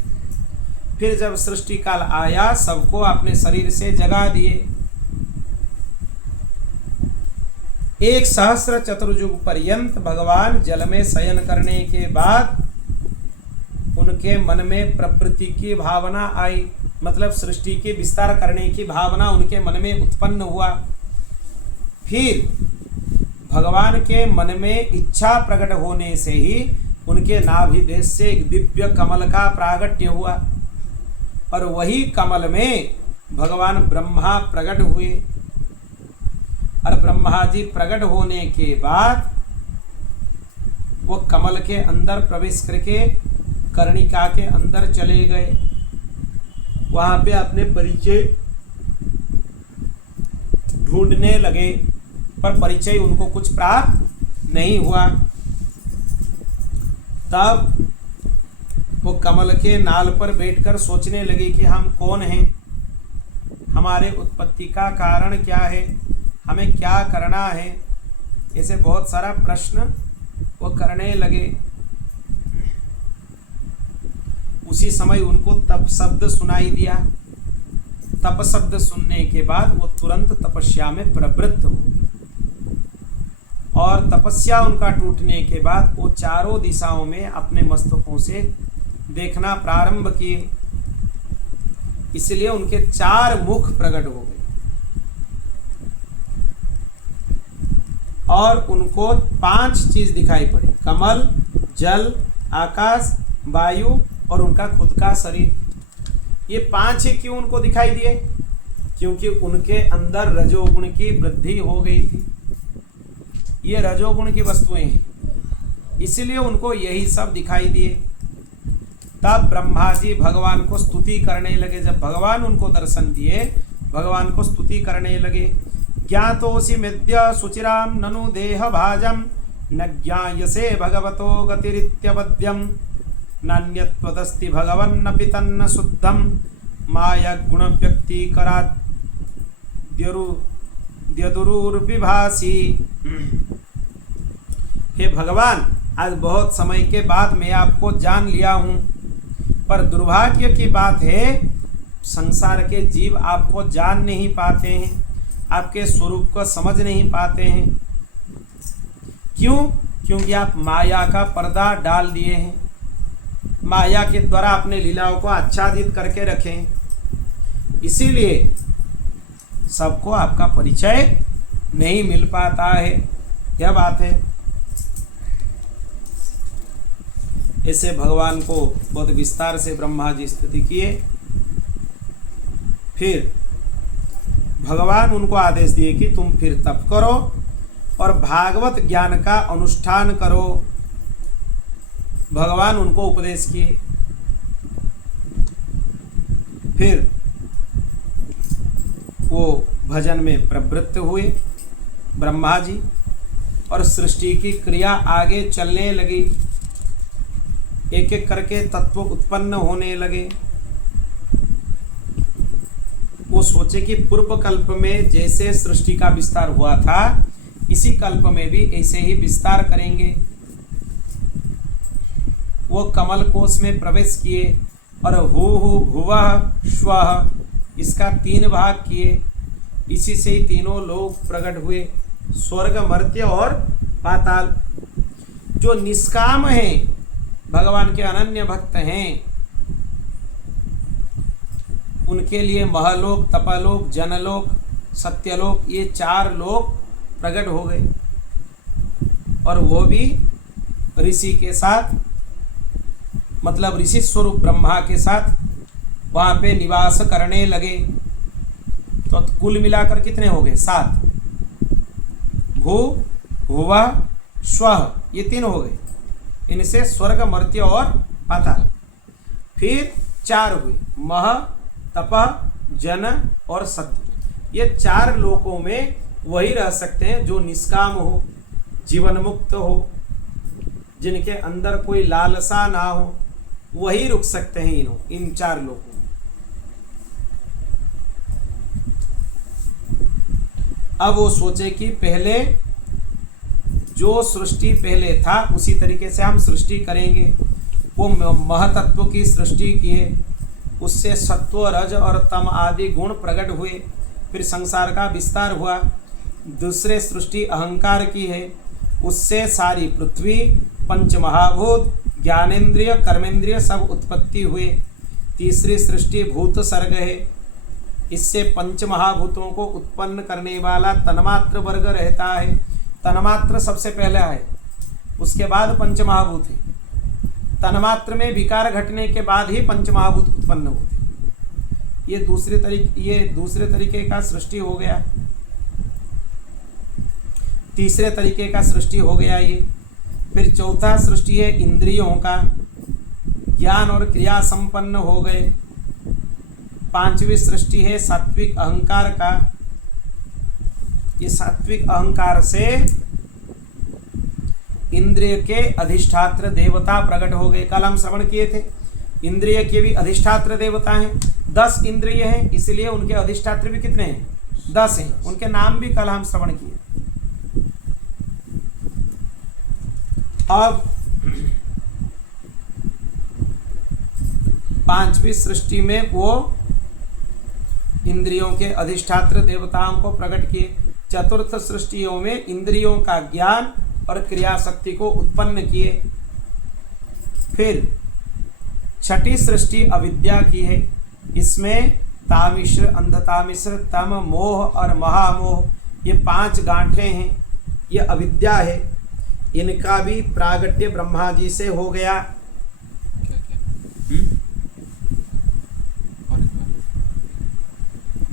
फिर जब सृष्टि काल आया, सबको अपने शरीर से जगा दिए। 1 सहस्र चतुर्युग पर्यंत भगवान जल में शयन करने के बाद उनके मन में प्रवृत्ति की भावना आई, मतलब सृष्टि के विस्तार करने की भावना उनके मन में उत्पन्न हुआ। फिर भगवान के मन में इच्छा प्रकट होने से ही उनके नाभि देश से एक दिव्य कमल का प्रागट्य हुआ और वही कमल में भगवान ब्रह्मा प्रकट हुए। और ब्रह्मा जी प्रकट होने के बाद वो कमल के अंदर प्रवेश करके कर्णिका के अंदर चले गए। वहां पे अपने परिचय ढूंढने लगे, पर परिचय उनको कुछ प्राप्त नहीं हुआ। तब वो कमल के नाल पर बैठकर सोचने लगे कि हम कौन हैं, हमारे उत्पत्ति का कारण क्या है, हमें क्या करना है। ऐसे बहुत सारा प्रश्न वो करने लगे। उसी समय उनको तप शब्द सुनाई दिया। तप शब्द सुनने के बाद वो तुरंत तपस्या में प्रवृत्त हो गए और तपस्या उनका टूटने के बाद वो चारों दिशाओं में अपने मस्तकों से देखना प्रारंभ किए। इसलिए उनके 4 मुख प्रकट हो गए और उनको 5 चीज दिखाई पड़े, कमल, जल, आकाश, वायु और उनका खुद का शरीर। ये 5 ही क्यों उनको दिखाई दिए? क्योंकि उनके अंदर रजोगुण की वृद्धि हो गई थी। ये रजोगुण की वस्तुएं हैं, इसलिए उनको यही सब दिखाई दिए। तब ब्रह्मा जी भगवान को स्तुति करने लगे। जब भगवान उनको दर्शन दिए, भगवान को स्तुति करने लगे। ज्ञातोऽसि मेद्य शुचिराम ननु देह भाजम न ज्ञायसे भगवतो गतिरित्यवद्यम नान्यत्वदस्ति भगवन्नपि तन्न शुद्धम माया गुण व्यक्ति कराद्यदुरुर्विभासी। हे भगवान, आज बहुत समय के बाद मैं आपको जान लिया हूँ, पर दुर्भाग्य की बात है संसार के जीव आपको जान नहीं पाते हैं, आपके स्वरूप को समझ नहीं पाते हैं। क्यों? क्योंकि आप माया का पर्दा डाल दिए हैं, माया के द्वारा अपने लीलाओं को आच्छादित करके रखें, इसीलिए सबको आपका परिचय नहीं मिल पाता है। यह बात है। ऐसे भगवान को बहुत विस्तार से ब्रह्मा जी स्तुति किए। फिर भगवान उनको आदेश दिए कि तुम फिर तप करो और भागवत ज्ञान का अनुष्ठान करो। भगवान उनको उपदेश किए। फिर वो भजन में प्रवृत्त हुए ब्रह्मा जी, और सृष्टि की क्रिया आगे चलने लगी। एक एक करके तत्व उत्पन्न होने लगे। वो सोचे कि पूर्व कल्प में जैसे सृष्टि का विस्तार हुआ था, इसी कल्प में भी ऐसे ही विस्तार करेंगे। वो कमल कोश में प्रवेश किए और हुवः श्वः इसका 3 भाग किए। इसी से ही तीनों लोग प्रकट हुए, स्वर्ग, मर्त्य और पाताल। जो निष्काम हैं, भगवान के अनन्य भक्त हैं, उनके लिए महलोक, तपलोक, जनलोक, सत्यलोक, ये 4 लोक प्रकट हो गए। और वो भी ऋषि के साथ, मतलब ऋषि स्वरूप ब्रह्मा के साथ वहाँ पे निवास करने लगे। तो कुल मिलाकर कितने हो गए? 7। भू, भुवः, श्वः, ये 3 हो गए। इनसे स्वर्ग, मर्त्य और पाताल। फिर 4 हुए, मह, तप, जन और सत्य। ये 4 लोकों में वही रह सकते हैं जो निष्काम हो, जीवन मुक्त हो, जिनके अंदर कोई लालसा ना हो, वही रुक सकते हैं इन 4 लोकों में। अब वो सोचे कि पहले जो सृष्टि पहले था उसी तरीके से हम सृष्टि करेंगे। वो महतत्व की सृष्टि किए, उससे सत्व, रज और तम आदि गुण प्रकट हुए। फिर संसार का विस्तार हुआ। दूसरे सृष्टि अहंकार की है, उससे सारी पृथ्वी, पंच महाभूत, ज्ञानेन्द्रिय, कर्मेंद्रिय सब उत्पत्ति हुए। तीसरी सृष्टि भूत सर्ग है, इससे पंच महाभूतों को उत्पन्न करने वाला तन्मात्र वर्ग रहता है। तन्मात्र सबसे पहले है, उसके बाद पंच महाभूत है। तन्मात्र में विकार घटने के बाद ही पंच महाभूत उत्पन्न होते। ये दूसरे तरीके का सृष्टि हो गया। तीसरे तरीके का सृष्टि हो गया ये। फिर चौथा सृष्टि है इंद्रियों का, ज्ञान और क्रिया संपन्न हो गए। 5वीं सृष्टि है सात्विक अहंकार का। ये सात्विक अहंकार से इंद्रिय के अधिष्ठात्र देवता प्रकट हो गए। कल हम श्रवण किए थे, इंद्रिय के भी अधिष्ठात्र देवता हैं। 10 इंद्रिय हैं, इसलिए उनके अधिष्ठात्र भी कितने हैं? 10 हैं। उनके नाम भी कल हम श्रवण किए। अब 5वीं सृष्टि में वो इंद्रियों के अधिष्ठात्र देवताओं को प्रकट किए। चतुर्थ सृष्टियों में इंद्रियों का ज्ञान और क्रिया शक्ति को उत्पन्न किए। फिर छठी सृष्टि अविद्या की है, इसमें तामिश्र, अंधतामिश्र, तम, मोह और महामोह, ये 5 गांठें हैं। ये अविद्या है। इनका भी प्रागट्य ब्रह्मा जी से हो गया।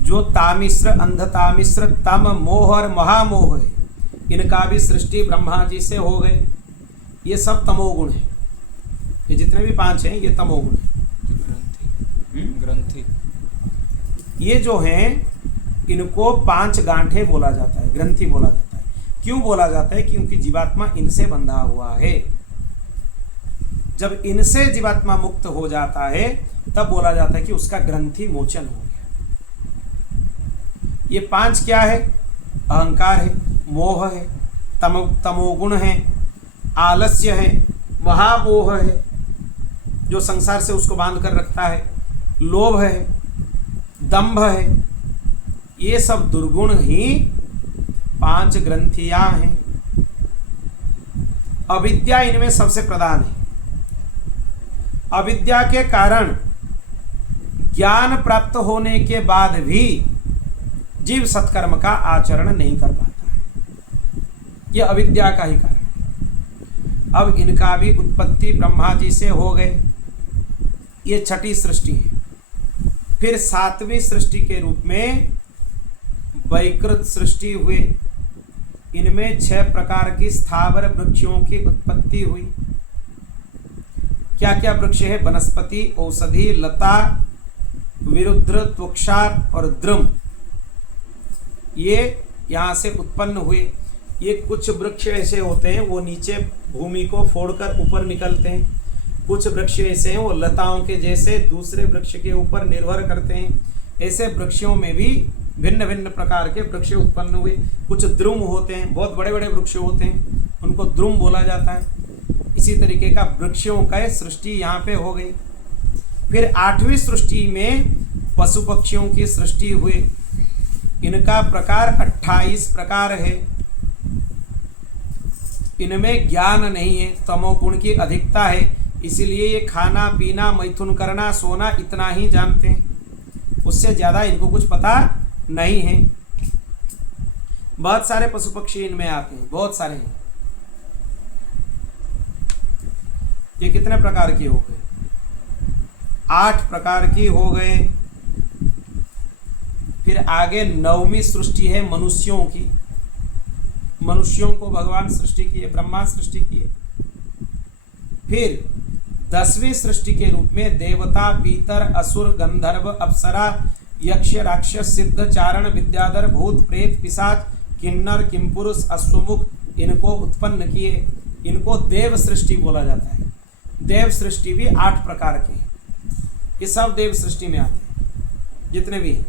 जो तामिश्र, अंधतामिश्र, तम, मोह और महामोह है, इनका भी सृष्टि ब्रह्मा जी से हो गए। ये सब तमोगुण है, ये जितने भी 5 हैं ये तमोगुण है। ग्रंथि ये जो हैं इनको 5 गांठे बोला जाता है, ग्रंथि बोला जाता है। क्यों बोला जाता है? क्योंकि जीवात्मा इनसे बंधा हुआ है। जब इनसे जीवात्मा मुक्त हो जाता है तब बोला जाता है कि उसका ग्रंथि मोचन हो गया। ये 5 क्या है? अहंकार है, मोह है, तमोगुण है, आलस्य है, महामोह है जो संसार से उसको बांध कर रखता है, लोभ है, दंभ है। ये सब दुर्गुण ही 5 ग्रंथियां हैं। अविद्या इनमें सबसे प्रधान है। अविद्या के कारण ज्ञान प्राप्त होने के बाद भी जीव सत्कर्म का आचरण नहीं कर पाता है। यह अविद्या का ही कारण है। अब इनका भी उत्पत्ति ब्रह्मा जी से हो गए। ये 6ठी सृष्टि है। फिर 7वीं सृष्टि के रूप में वैकृत सृष्टि हुए। इनमें 6 प्रकार की स्थावर वृक्षों की उत्पत्ति हुई। क्या क्या वृक्ष है? वनस्पति, औषधि, लता, विरुद्र, त्वक्षार और द्रुम। ये यहाँ से उत्पन्न हुए। ये कुछ वृक्ष ऐसे होते हैं वो नीचे भूमि को फोड़कर ऊपर निकलते हैं। कुछ वृक्ष ऐसे हैं वो लताओं के जैसे दूसरे वृक्ष के ऊपर निर्भर करते हैं। ऐसे वृक्षों में भी भिन्न भिन्न प्रकार के वृक्ष उत्पन्न हुए। कुछ द्रुम होते हैं, बहुत बड़े बड़े वृक्ष होते हैं, उनको द्रुम बोला जाता है। इसी तरीके का वृक्षों का सृष्टि यहाँ पे हो गई। फिर 8वीं सृष्टि में पशु पक्षियों की सृष्टि हुई। इनका प्रकार 28 प्रकार है। इनमें ज्ञान नहीं है, तमोगुण की अधिकता है, इसीलिए ये खाना पीना, मैथुन करना, सोना इतना ही जानते हैं, उससे ज्यादा इनको कुछ पता नहीं है। बहुत सारे पशु पक्षी इनमें आते हैं, बहुत सारे हैं। ये कितने प्रकार की हो गए? 8 प्रकार की हो गए। फिर आगे 9वीं सृष्टि है मनुष्यों की। मनुष्यों को भगवान सृष्टि किए, ब्रह्मा सृष्टि किए। फिर 10वीं सृष्टि के रूप में देवता, पीतर, असुर, गंधर्व, अप्सरा, यक्ष, राक्षस, सिद्ध, चारण, विद्याधर, भूत, प्रेत, पिशाच, किन्नर, किमपुरुष, अश्वमुख इनको उत्पन्न किए। इनको देव सृष्टि बोला जाता है। देव सृष्टि भी 8 प्रकार के हैं। ये सब देव सृष्टि में आते हैं जितने भी हैं।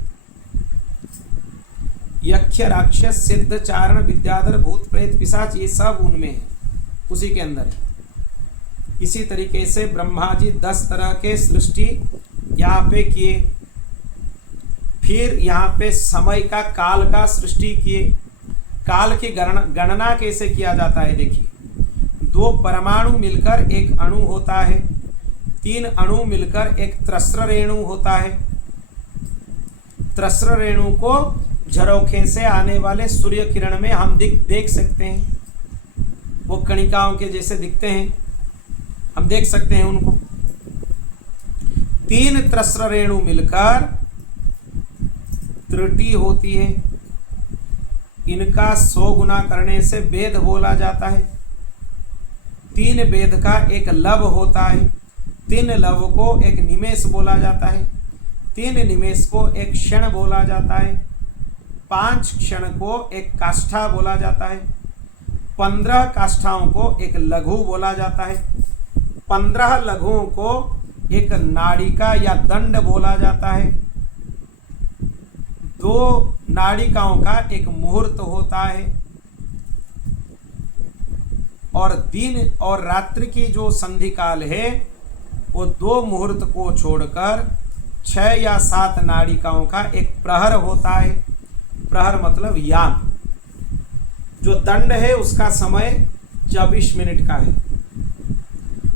यक्ष, राक्षस, सिद्ध, चारण, विद्याधर, भूत, प्रेत, पिशाच ये सब उनमें है, उसी के अंदर है। इसी तरीके से ब्रह्मा जी 10 तरह के सृष्टि यहाँ पे किए। फिर यहाँ पे समय का, काल का सृष्टि किए। काल की गणना कैसे किया जाता है? देखिए, 2 परमाणु मिलकर एक अणु होता है, 3 अणु मिलकर एक त्रस्र रेणु होता है। त्रस्र रेणु को झरोखे से आने वाले सूर्य किरण में हम देख सकते हैं। वो कणिकाओं के जैसे दिखते हैं, हम देख सकते हैं उनको। 3 त्रस्र रेणु मिलकर त्रुटि होती है। इनका 100 गुना करने से वेद बोला जाता है। 3 वेद का एक लव होता है। 3 लव को एक निमेष बोला जाता है। 3 निमेष को एक क्षण बोला जाता है। 5 क्षण को एक काष्ठा बोला जाता है। 15 काष्ठाओं को एक लघु बोला जाता है। 15 लघुओं को एक नाड़िका या दंड बोला जाता है। 2 नाड़िकाओं का एक मुहूर्त होता है। और दिन और रात्रि की जो संधि काल है वो 2 मुहूर्त को छोड़कर 6 या 7 नाड़िकाओं का एक प्रहर होता है। प्रहर मतलब याम। जो दंड है उसका समय 24 मिनट का है,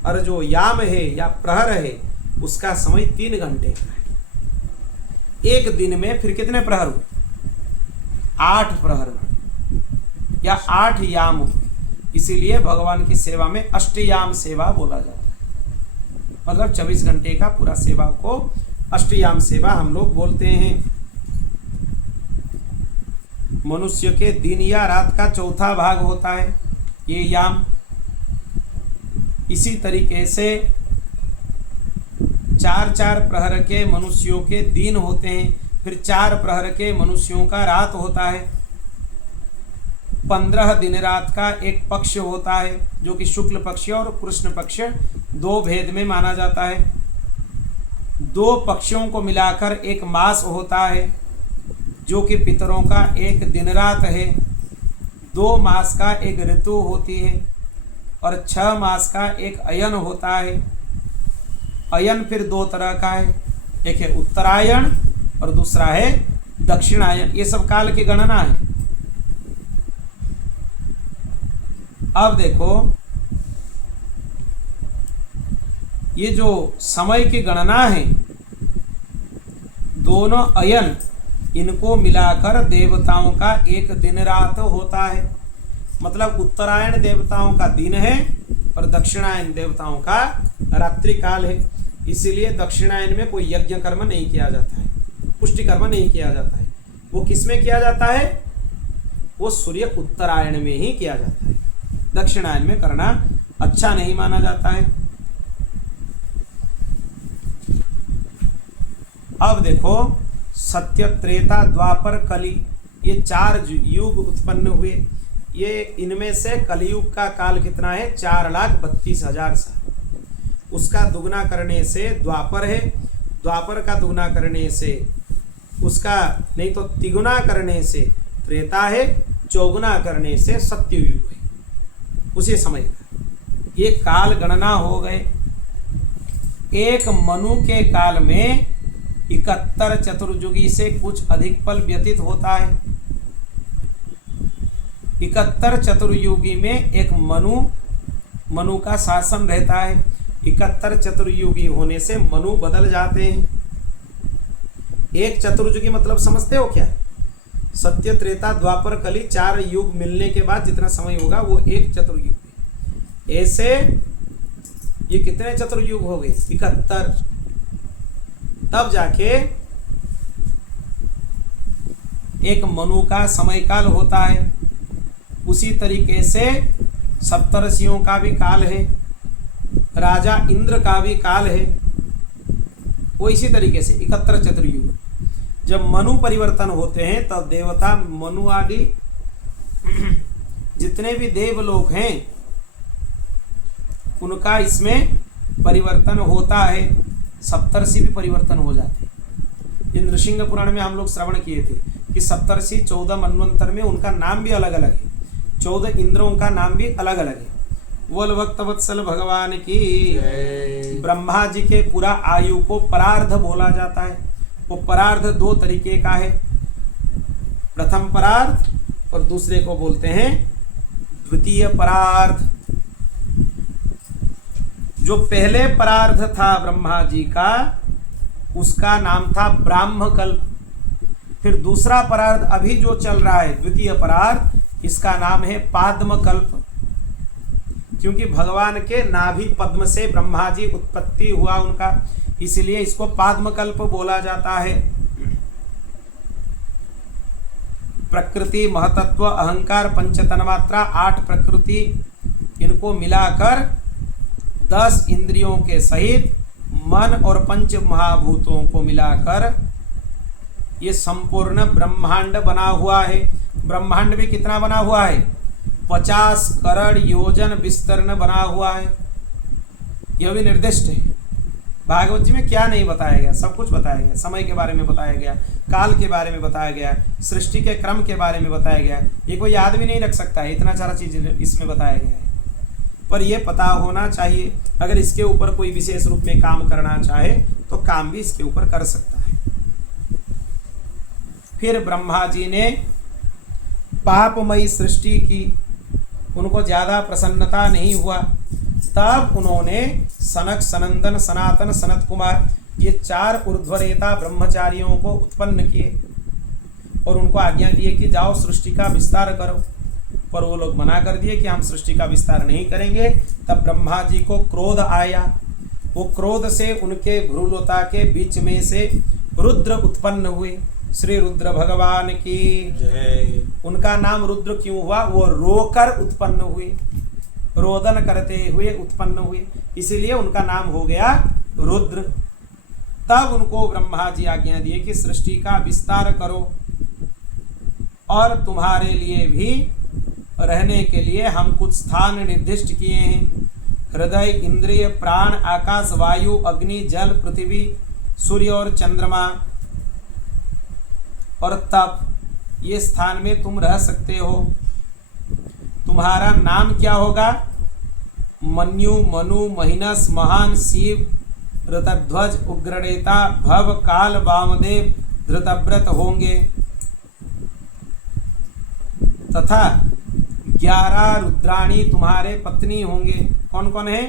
और जो याम है या प्रहर है उसका समय 3 घंटे का है। एक दिन में फिर कितने प्रहर हुए? 8 प्रहर हुए या 8 याम हुए। इसीलिए भगवान की सेवा में अष्टयाम सेवा बोला जाता है। मतलब 24 घंटे का पूरा सेवा को अष्टयाम सेवा हम लोग बोलते हैं। मनुष्य के दिन या रात का चौथा भाग होता है ये याम। इसी तरीके से 4-4 प्रहर के मनुष्यों के दिन होते हैं, फिर 4 प्रहर के मनुष्यों का रात होता है। 15 दिन रात का एक पक्ष होता है जो कि शुक्ल पक्ष और कृष्ण पक्ष 2 भेद में माना जाता है। 2 पक्षों को मिलाकर एक मास होता है जो कि पितरों का एक दिन रात है। 2 मास का एक ऋतु होती है और 6 मास का एक अयन होता है। अयन फिर 2 तरह का है, एक है उत्तरायण और दूसरा है दक्षिणायन। ये सब काल की गणना है। अब देखो ये जो समय की गणना है, दोनों अयन इनको मिलाकर देवताओं का एक दिन रात होता है। मतलब उत्तरायण देवताओं का दिन है और दक्षिणायन देवताओं का रात्रि काल है। इसीलिए दक्षिणायन में कोई यज्ञ कर्म नहीं किया जाता है, पुष्टि कर्म नहीं किया जाता है। वो किसमें किया जाता है? वो सूर्य उत्तरायण में ही किया जाता है। दक्षिणायन में करना अच्छा नहीं माना जाता है। अब देखो सत्य, त्रेता, द्वापर, कली, ये 4 युग उत्पन्न हुए। ये इनमें से कलयुग का काल कितना है? 4,32,000 साल। उसका दुगना करने से द्वापर है, द्वापर का दुगना करने से उसका नहीं तो तिगुना करने से त्रेता है, चौगुना करने से सत्ययुग है उसी समय का। ये काल गणना हो गए। एक मनु के काल में 71 चतुर्युगी से कुछ अधिक पल व्यतीत होता है। 71 चतुर्युगी में एक मनु का शासन रहता है। 71 चतुर्युगी होने से मनु बदल जाते हैं। एक चतुर्युगी मतलब समझते हो क्या? सत्य, त्रेता, द्वापर, कली 4 युग मिलने के बाद जितना समय होगा वो एक चतुर्युग है। ऐसे ये कितने चतुर्युग हो गए? 71। तब जाके एक मनु का समय काल होता है। उसी तरीके से सप्तर्षियों का भी काल है, राजा इंद्र का भी काल है। वो इसी तरीके से 71 चतुर्युग। जब मनु परिवर्तन होते हैं तब देवता मनु आदि जितने भी देवलोक हैं उनका इसमें परिवर्तन होता है। सप्तर्षि भी परिवर्तन हो जाते हैं। ये नृसिंह पुराण में हम लोग श्रवण किए थे कि सप्तर्षि 14 मनवंतर में उनका नाम भी अलग अलग है। 14 इंद्रों का नाम भी अलग अलग है। बोल भक्त वत्सल भगवान की। ब्रह्मा जी के पूरा आयु को परार्ध बोला जाता है। वो परार्ध 2 तरीके का है, प्रथम परार्ध और दूसरे को बोलते हैं द्वितीय परार्ध। जो पहले परार्ध था ब्रह्मा जी का उसका नाम था ब्राह्मकल्प। फिर दूसरा परार्ध अभी जो चल रहा है द्वितीय परार्ध, इसका नाम है पाद्मकल्प। क्योंकि भगवान के नाभि पद्म से ब्रह्मा जी उत्पत्ति हुआ उनका, इसलिए इसको पाद्मकल्प बोला जाता है। प्रकृति, महतत्व, अहंकार, पंचतन्मात्रा, 8 प्रकृति, इनको मिलाकर 10 इंद्रियों के सहित मन और 5 महाभूतों को मिलाकर ये संपूर्ण ब्रह्मांड बना हुआ है। ब्रह्मांड भी कितना बना हुआ है? 50 करोड़ योजन विस्तीर्ण बना हुआ है। यह भी निर्दिष्ट है। भागवत जी में क्या नहीं बताया गया? सब कुछ बताया गया। समय के बारे में बताया गया, काल के बारे में बताया गया, सृष्टि के क्रम के बारे में बताया गया। ये कोई याद भी नहीं रख सकता है, इतना सारा चीज इसमें बताया गया है। पर यह पता होना चाहिए, अगर इसके ऊपर कोई विशेष रूप में काम करना चाहे तो काम भी इसके ऊपर कर सकता है। फिर ब्रह्मा जी ने पापमयी सृष्टि की, उनको ज्यादा प्रसन्नता नहीं हुआ। तब उन्होंने सनक, सनंदन, सनातन, सनत कुमार, ये 4 ऊर्ध्वरेता ब्रह्मचारियों को उत्पन्न किए और उनको आज्ञा दिए कि जाओ सृष्टि का विस्तार करो। पर वो लोग मना कर दिए कि हम सृष्टि का विस्तार नहीं करेंगे। तब ब्रह्मा जी को क्रोध आया। वो क्रोध से उनके भ्रूलता के बीच में से रुद्र उत्पन्न हुए। श्री रुद्र भगवान की जय। उनका नाम रुद्र क्यों हुआ? वो रोकर उत्पन्न हुए, रोदन करते हुए उत्पन्न हुए, इसीलिए उनका नाम हो गया रुद्र। तब उनको ब्रह्मा जी आज्ञा दिए कि सृष्टि का विस्तार करो और तुम्हारे लिए भी रहने के लिए हम कुछ स्थान निर्दिष्ट किए हैं। हृदय, इंद्रिय, प्राण, आकाश, वायु, अग्नि, जल, पृथ्वी, सूर्य और चंद्रमा और तप, ये स्थान में तुम रह सकते हो। तुम्हारा नाम क्या होगा? मन्यु, मनु, महिनस, महान, शिव, ऋतध्वज, उग्रनेता, भव, काल, वामदेव, धृतव्रत होंगे तथा 11 रुद्राणी तुम्हारे पत्नी होंगे। कौन कौन है?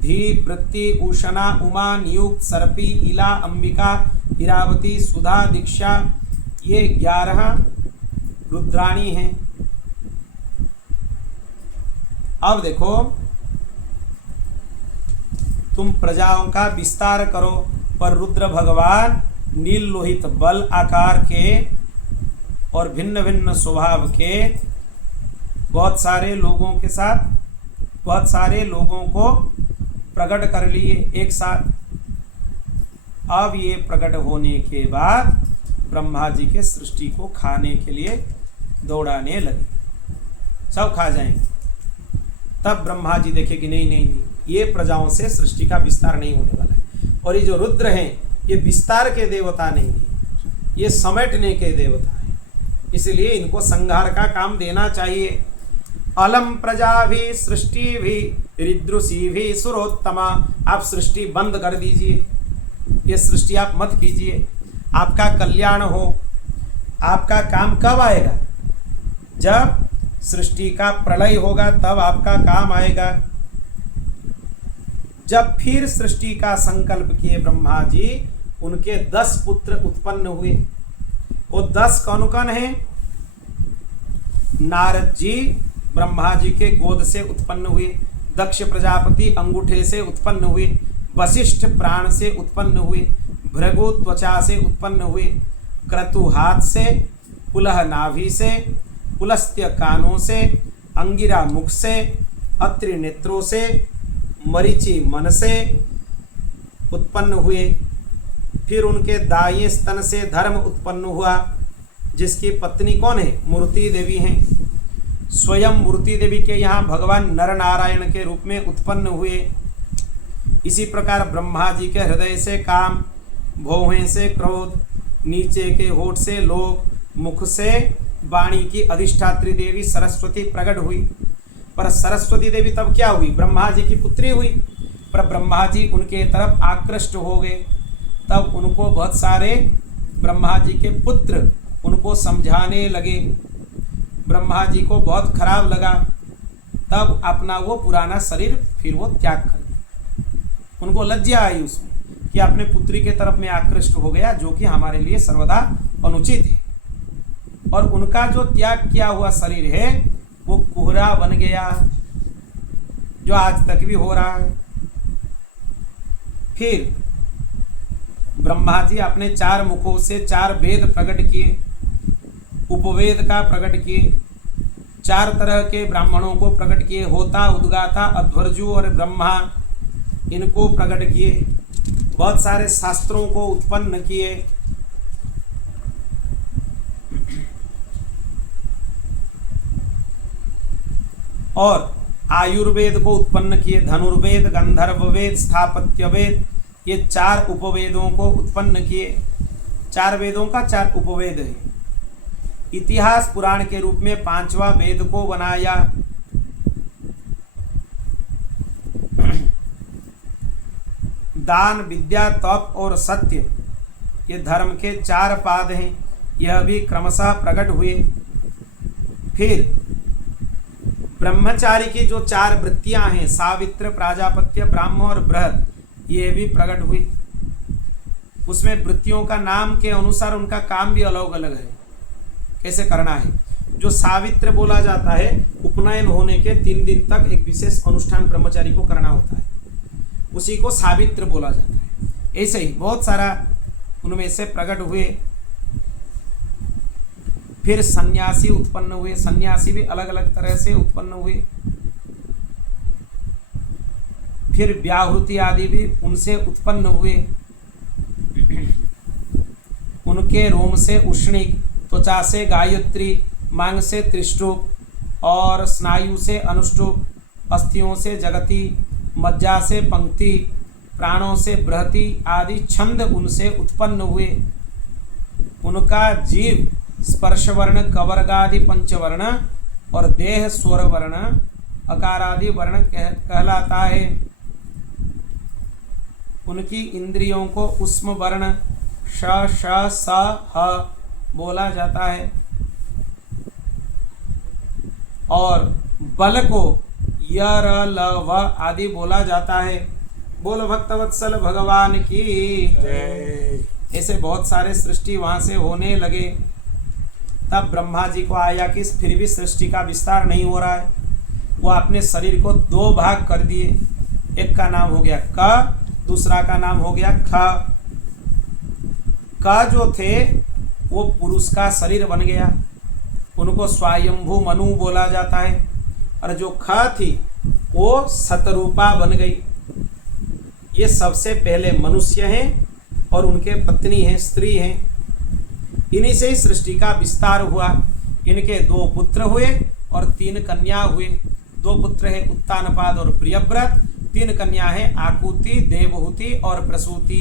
धी, वृत्ति, उषणा, उमा, नियुक्त, सर्पी, इला, अंबिका, इरावती, सुधा, दीक्षा, ये 11 रुद्राणी हैं। अब देखो, तुम प्रजाओं का विस्तार करो, पर रुद्र भगवान नील लोहित बल आकार के और भिन्न भिन्न स्वभाव के बहुत सारे लोगों के साथ बहुत सारे लोगों को प्रकट कर लिए एक साथ। अब ये प्रकट होने के बाद ब्रह्मा जी के सृष्टि को खाने के लिए दौड़ाने लगे, सब खा जाएंगे। तब ब्रह्मा जी देखे कि नहीं नहीं नहीं, ये प्रजाओं से सृष्टि का विस्तार नहीं होने वाला है। और ये जो रुद्र हैं, ये विस्तार के देवता नहीं है, ये समेटने के देवता है, इसलिए इनको संहार का काम देना चाहिए। अलम प्रजा भी सृष्टि भी रिद्रुषि भी सुरोत्तमा, आप सृष्टि बंद कर दीजिए, ये सृष्टि आप मत कीजिए, आपका कल्याण हो। आपका काम कब आएगा? जब सृष्टि का प्रलय होगा, तब आपका काम आएगा। जब फिर सृष्टि का संकल्प किए ब्रह्मा जी, उनके 10 पुत्र उत्पन्न हुए। वो 10 कौन कौन है? नारद जी ब्रह्मा जी के गोद से उत्पन्न हुए, दक्ष प्रजापति अंगूठे से उत्पन्न हुए, वशिष्ठ प्राण से उत्पन्न हुए, भृगु त्वचा से उत्पन्न हुए, क्रतु हाथ से, पुलह नाभि से, पुलस्त्य कानों से, अंगिरा मुख से, अत्रि नेत्रों से, मरीचि मन से उत्पन्न हुए। फिर उनके दाएं स्तन से धर्म उत्पन्न हुआ, जिसकी पत्नी कौन है? मूर्ति देवी हैं। स्वयं मूर्ति देवी के यहाँ भगवान नर नारायण के रूप में उत्पन्न हुए। इसी प्रकार ब्रह्मा जी के हृदय से काम, भौहें से क्रोध, नीचे के होठ से लोभ, मुख से वाणी की अधिष्ठात्री देवी सरस्वती प्रकट हुई। पर सरस्वती देवी तब क्या हुई? ब्रह्मा जी की पुत्री हुई। पर ब्रह्मा जी उनके तरफ आकृष्ट हो गए। तब उनको बहुत सारे ब्रह्मा जी के पुत्र उनको समझाने लगे। ब्रह्मा जी को बहुत खराब लगा। तब अपना वो पुराना शरीर फिर वो त्याग कर दिया। उनको लज्जा आई उसमें कि अपने पुत्री के तरफ में आकृष्ट हो गया, जो कि हमारे लिए सर्वदा अनुचित है। और उनका जो त्याग किया हुआ शरीर है वो कुहरा बन गया, जो आज तक भी हो रहा है। फिर ब्रह्मा जी अपने 4 मुखों से 4 वेद प्रकट किए, उपवेद का प्रकट किए, 4 तरह के ब्राह्मणों को प्रकट किए, होता, उद्गाता, अध्वर्जु और ब्रह्मा, इनको प्रकट किए। बहुत सारे शास्त्रों को उत्पन्न किए। और आयुर्वेद को उत्पन्न किए, धनुर्वेद, गंधर्व वेद, स्थापत्य वेद, ये 4 उपवेदों को उत्पन्न किए। 4 वेदों का 4 उपवेद है। इतिहास पुराण के रूप में 5वां वेद को बनाया। दान, विद्या, तप और सत्य, ये धर्म के 4 पाद हैं। यह भी क्रमशः प्रकट हुए। फिर ब्रह्मचारी की जो 4 वृत्तियां हैं, सावित्र, प्राजापत्य, ब्राह्म और बृहद, ये भी प्रकट हुई। उसमें वृत्तियों का नाम के अनुसार उनका काम भी अलग अलग है, कैसे करना है। जो सावित्र बोला जाता है, उपनयन होने के 3 दिन तक एक विशेष अनुष्ठान ब्रह्मचारी को करना होता है, उसी को सावित्र बोला जाता है। ऐसे ही बहुत सारा उनमें से प्रकट हुए। फिर सन्यासी उत्पन्न हुए, सन्यासी भी अलग अलग तरह से उत्पन्न हुए। फिर व्याहृति आदि भी उनसे उत्पन्न हुए। उनके रोम से उष्णिक, त्वचा से गायत्री, मांग से त्रिष्टुप और स्नायु से अनुष्टुप, अस्थियों से जगति, मज्जा से पंक्ति, प्राणों से बृहति आदि छंद उनसे उत्पन्न हुए। उनका जीव स्पर्शवर्ण, कवर्गादि पंचवर्ण और देह स्वर वर्ण, अकारादि वर्ण कहलाता है। उनकी इंद्रियों को उष्म वर्ण श, श, स, ह बोला जाता है और बल को य, र, ल, व आदि बोला जाता है। बोलो भक्तवत्सल भगवान की जय। ऐसे बहुत सारे सृष्टि वहां से होने लगे। तब ब्रह्मा जी को आया कि फिर भी सृष्टि का विस्तार नहीं हो रहा है। वो अपने शरीर को दो भाग कर दिए। एक का नाम हो गया क, दूसरा का नाम हो गया ख। क जो थे वो पुरुष का शरीर बन गया, उनको स्वयंभू मनु बोला जाता है। और जो ख थी वो शतरूपा बन गई। ये सबसे पहले मनुष्य हैं और उनके पत्नी हैं, स्त्री हैं। इन्हीं से ही सृष्टि का विस्तार हुआ। इनके 2 पुत्र हुए और 3 कन्या हुए। 2 पुत्र है उत्तानपाद और प्रियव्रत, 3 कन्या है आकुति, देवहूति और प्रसूति।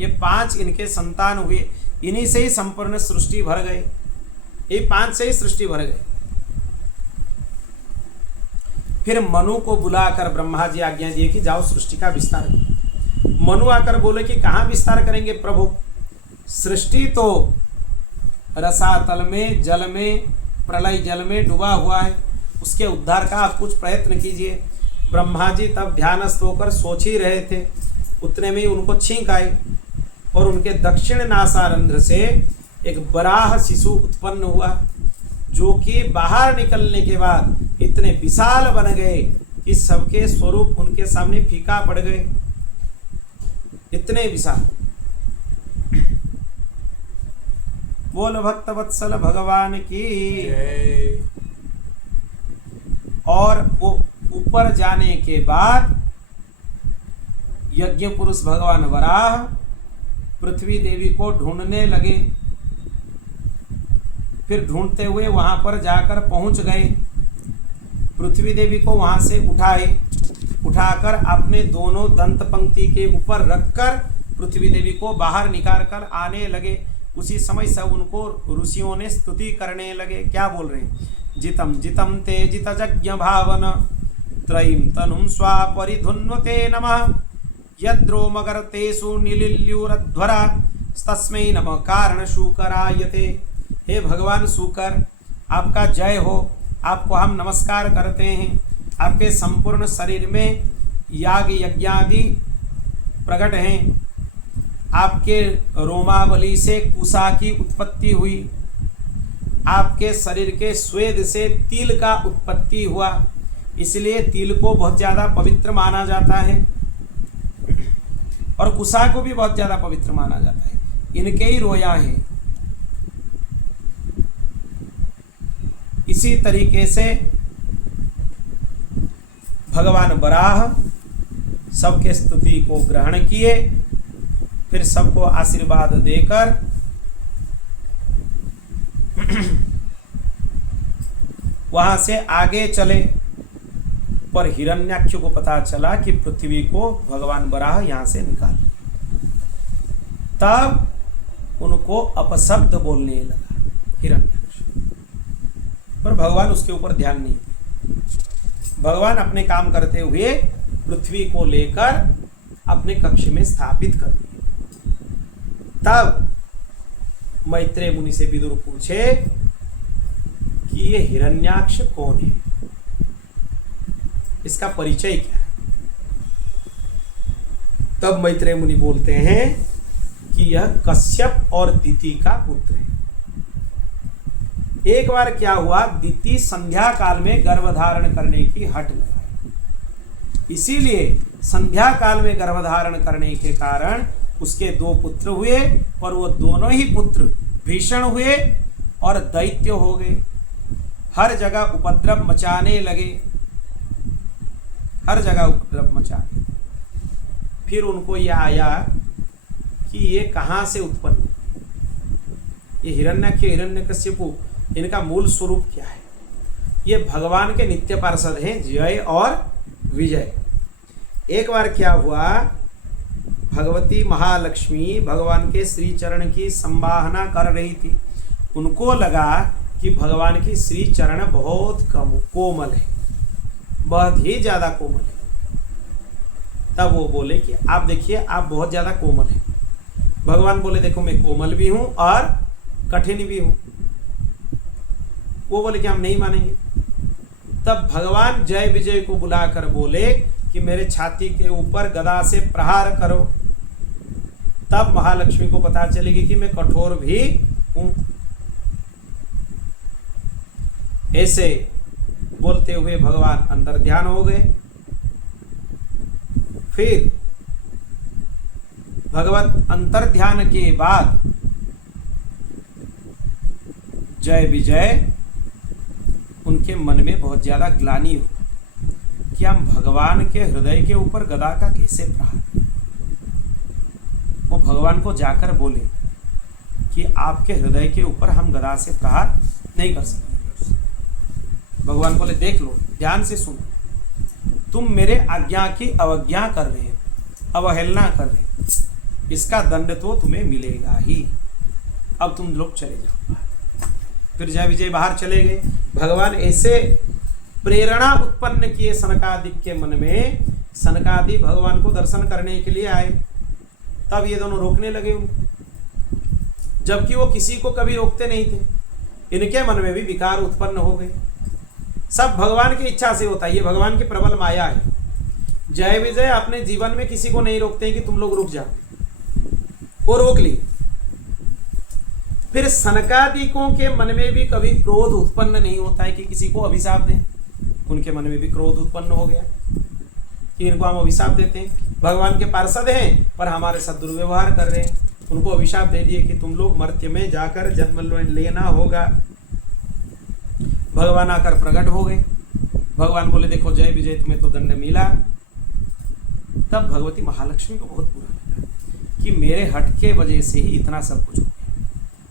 ये 5 इनके संतान हुए। इन्हीं से ही संपूर्ण सृष्टि भर गए। ये 5 से ही सृष्टि भर गए। फिर मनु को बुलाकर ब्रह्मा जी आज्ञा दिए कि जाओ सृष्टि का विस्तार करो। मनु आकर बोले कि कहाँ विस्तार करेंगे प्रभु, सृष्टि तो रसातल में, जल में, प्रलय जल में डूबा हुआ है, उसके उद्धार का आप कुछ प्रयत्न कीजिए। ब्रह्मा जी तब ध्यानस्थ होकर सोच ही रहे थे। उतने में ही उनको छींक आई और उनके दक्षिण नासारंध्र से एक बराह शिशु उत्पन्न हुआ, जो कि बाहर निकलने के बाद इतने विशाल बन गए कि सबके स्वरूप उनके सामने फीका पड़ गए। इतने विशाल। बोल भक्त वत्सल भगवान की। और वो ऊपर जाने के बाद यज्ञ पुरुष भगवान वराह पृथ्वी देवी को ढूंढने लगे। फिर ढूंढते हुए वहां पर जाकर पहुंच गए। पृथ्वी देवी को वहां से उठाकर अपने दोनों दंत पंक्ति के ऊपर रखकर पृथ्वी देवी को बाहर निकाल कर आने लगे। उसी समय सब उनको ऋषियों ने स्तुति करने लगे। क्या बोल रहे हैं? जितम जितम ते जित यज्ञ भावन त्रयीं तनुं स्वापरिधुन्वते नमः यद्रोमगर्तेषु निलिल्युरध्वरा तस्मै नमः कारण शूकरायते। हे भगवान शूकर, आपका जय हो। आपको हम नमस्कार करते हैं। आपके संपूर्ण शरीर में याग यज्ञादि प्रकट हैं। आपके रोमावली से कुशा की उत्पत्ति हुई। आपके शरीर के स्वेद से तिल का उत्पत्ति हुआ, इसलिए तिल को बहुत ज़्यादा पवित्र माना जाता है और कुशा को भी बहुत ज़्यादा पवित्र माना जाता है। इनके ही रोया हैं। इसी तरीके से भगवान वराह सबके स्तुति को ग्रहण किए, फिर सबको आशीर्वाद देकर वहां से आगे चले। पर हिरण्याक्ष को पता चला कि पृथ्वी को भगवान वराह यहां से निकाल। तब उनको अपशब्द बोलने लगा हिरण्याक्ष, पर भगवान उसके ऊपर ध्यान नहीं दिए। भगवान अपने काम करते हुए पृथ्वी को लेकर अपने कक्ष में स्थापित कर दिए। तब मैत्रेय मुनि से विदुर पूछे कि ये हिरण्याक्ष कौन है, इसका परिचय क्या है? तब मैत्रेय मुनि बोलते हैं कि यह कश्यप और दिति का पुत्र है। एक बार क्या हुआ, दिति संध्या काल में गर्भधारण करने की हट लगाई। इसीलिए संध्या काल में गर्भधारण करने के कारण उसके 2 पुत्र हुए, पर वो दोनों ही पुत्र भीषण हुए और दैत्य हो गए, हर जगह उपद्रव मचाने लगे, हर जगह उपद्रव मचाने। फिर उनको यह आया कि ये कहाँ से उत्पन्न, ये हिरण्याक्ष हिरण्यकश्यपु, इनका मूल स्वरूप क्या है। ये भगवान के नित्य पार्षद हैं, जय और विजय। एक बार क्या हुआ, भगवती महालक्ष्मी भगवान के श्री चरण की संवाहना कर रही थी। उनको लगा कि भगवान की श्री चरण बहुत कोमल है, बहुत ही ज्यादा कोमल है। तब वो बोले कि आप देखिए, आप बहुत ज्यादा कोमल हैं। भगवान बोले देखो मैं कोमल भी हूं और कठिन भी हूं। वो बोले कि हम नहीं मानेंगे। तब भगवान जय विजय को बुलाकर बोले कि मेरे छाती के ऊपर गदा से प्रहार करो। तब महालक्ष्मी को पता चलेगी कि मैं कठोर भी हूं। ऐसे बोलते हुए भगवान अंतर ध्यान हो गए। फिर भगवत अंतर ध्यान के बाद जय विजय, उनके मन में बहुत ज्यादा ग्लानि हुआ कि हम भगवान के हृदय के ऊपर गदा का कैसे प्रहार। वो भगवान को जाकर बोले कि आपके हृदय के ऊपर हम गदा से प्रहार नहीं कर सकते। भगवान बोले देख लो, ध्यान से सुनो, तुम मेरे आज्ञा की अवज्ञा कर रहे हो, अवहेलना कर रहे हो, इसका दंड तो तुम्हें मिलेगा ही। अब तुम लोग चले जाओ। फिर जय विजय बाहर चले गए। भगवान ऐसे प्रेरणा उत्पन्न किए सनकादिक के मन में। सनकादि भगवान को दर्शन करने के लिए आए। तब ये दोनों रोकने लगे उनको, जबकि वो किसी को कभी रोकते नहीं थे। इनके मन में भी विकार उत्पन्न हो गए। सब भगवान की इच्छा से होता है, ये भगवान की प्रबल माया है। जय विजय अपने जीवन में किसी को नहीं रोकते कि तुम लोग रुक जाओ, वो रोक ली। फिर सनकादिकों के मन में भी कभी क्रोध उत्पन्न नहीं होता है कि किसी को अभिशाप दें। उनके मन में भी क्रोध उत्पन्न हो गया कि इनको हम अभिशाप देते हैं, भगवान के पार्षद हैं पर हमारे साथ दुर्व्यवहार कर रहे हैं। उनको अभिशाप दे दिए कि तुम लोग मर्त्य में जाकर जन्म लेना होगा। भगवान आकर प्रकट हो गए। भगवान बोले देखो जय विजय, तुम्हें तो दंड मिला। तब भगवती महालक्ष्मी को बहुत बुरा लगा कि मेरे हट के वजह से ही इतना सब कुछ हो गया।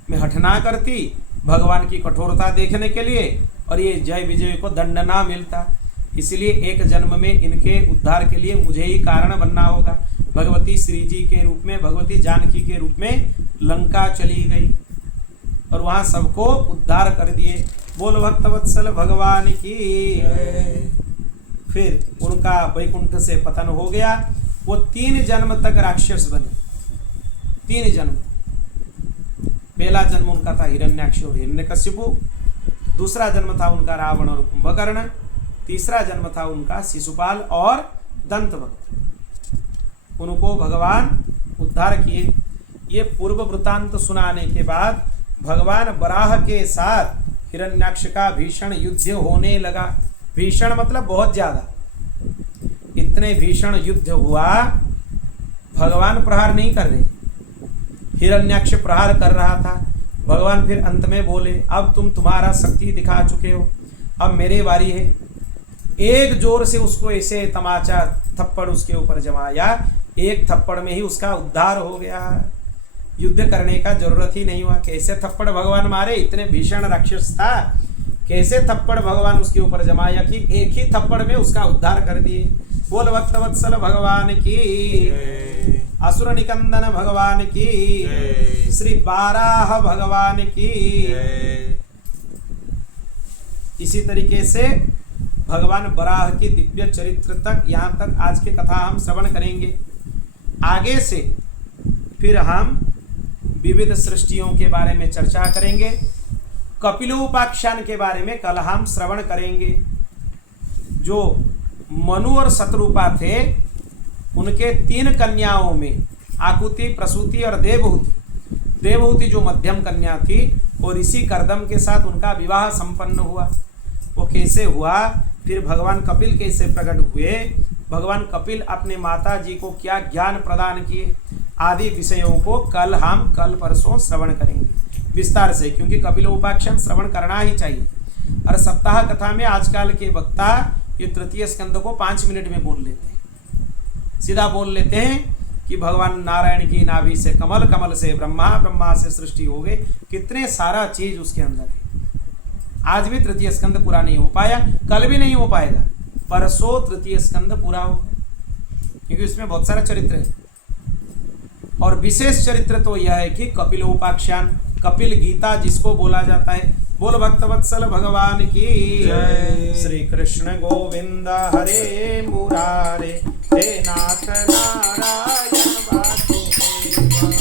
मैं हट ना करती भगवान की कठोरता देखने के लिए और ये जय विजय को दंड ना मिलता। इसलिए एक जन्म में इनके उद्धार के लिए मुझे ही कारण बनना होगा। भगवती श्री जी के रूप में, भगवती जानकी के रूप में लंका चली गई और वहां सबको उद्धार कर दिए। बोल भक्तवत्सल भगवान की। फिर उनका वैकुंठ से पतन हो गया। वो 3 जन्म तक राक्षस बने। 3 जन्म। पहला जन्म उनका था हिरण्याक्ष और हिरण्यकश्यपु। दूसरा जन्म था उनका रावण और कुंभकर्ण। तीसरा जन्म था उनका शिशुपाल और दंतवक्र। उनको भगवान उद्धार किए। ये पूर्व वृत्तांत सुनाने के बाद भगवान वराह के साथ हिरण्याक्ष का भीषण युद्ध होने लगा। भीषण मतलब बहुत ज्यादा। इतने भीषण युद्ध हुआ, भगवान प्रहार नहीं कर रहे, हिरण्याक्ष प्रहार कर रहा था। भगवान फिर अंत में बोले अब तुम्हारा शक्ति दिखा चुके हो, अब मेरी बारी है। एक जोर से उसको ऐसे तमाचा थप्पड़ उसके ऊपर जमाया। एक थप्पड़ में ही उसका उद्धार हो गया। युद्ध करने का जरूरत ही नहीं हुआ। कैसे थप्पड़ भगवान मारे, इतने भीषण राक्षस था, कैसे थप्पड़ भगवान उसके ऊपर जमाया कि एक ही थप्पड़ में उसका उद्धार कर दिए। बोल भक्तवत्सल भगवान की, असुर निकंदन भगवान की, श्री बाराह भगवान की। इसी तरीके से भगवान वराह की दिव्य चरित्र तक, यहाँ तक आज की कथा हम श्रवण करेंगे। आगे से फिर हम विविध सृष्टियों के बारे में चर्चा करेंगे। कपिलोपाख्यान के बारे में कल हम श्रवण करेंगे। जो मनु और शतरूपा थे, उनके 3 कन्याओं में आकुति, प्रसूति और देवहूति। देवहूति जो मध्यम कन्या थी, वो ऋषि कर्दम के साथ उनका विवाह संपन्न हुआ। वो कैसे हुआ, फिर भगवान कपिल कैसे प्रकट हुए, भगवान कपिल अपने माता जी को क्या ज्ञान प्रदान किए, आदि विषयों को कल परसों श्रवण करेंगे। विस्तार से, क्योंकि कपिलोपाख्यान श्रवण करना ही चाहिए। और सप्ताह कथा में आजकल के वक्ता ये तृतीय स्कंद को 5 मिनट में बोल लेते हैं, सीधा बोल लेते हैं कि भगवान नारायण की नाभि से कमल, कमल से ब्रह्मा, ब्रह्मा से सृष्टि हो गई। कितने सारा चीज उसके अंदर है। आज भी तृतीय स्कंद पूरा नहीं हो पाया, कल भी नहीं हो पाएगा, परसों तृतीय स्कंद पूरा होगा, क्योंकि उसमें बहुत सारा चरित्र है। और विशेष चरित्र तो यह है कि कपिलोपाख्यान, कपिल गीता जिसको बोला जाता है। बोल भक्तवत्सल भगवान की जय। श्री कृष्ण गोविंद हरे मुरारे, हे नाथ नारायण वासुदेवा।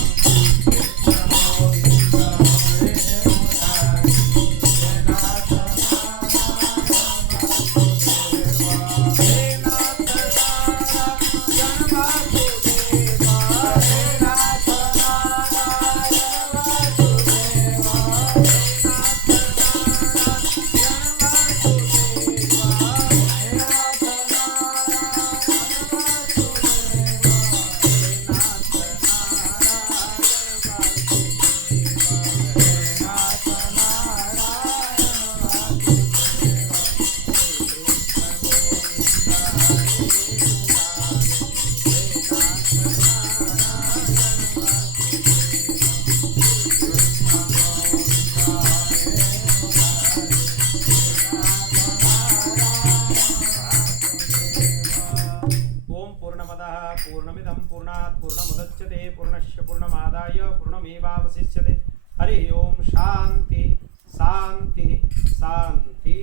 पूर्णमिदं पूर्णात् पूर्णमुदच्यते पूर्णस्य पूर्णमादाय पूर्णमेवावशिष्यते। हरि ओम। शांति शांति शांति।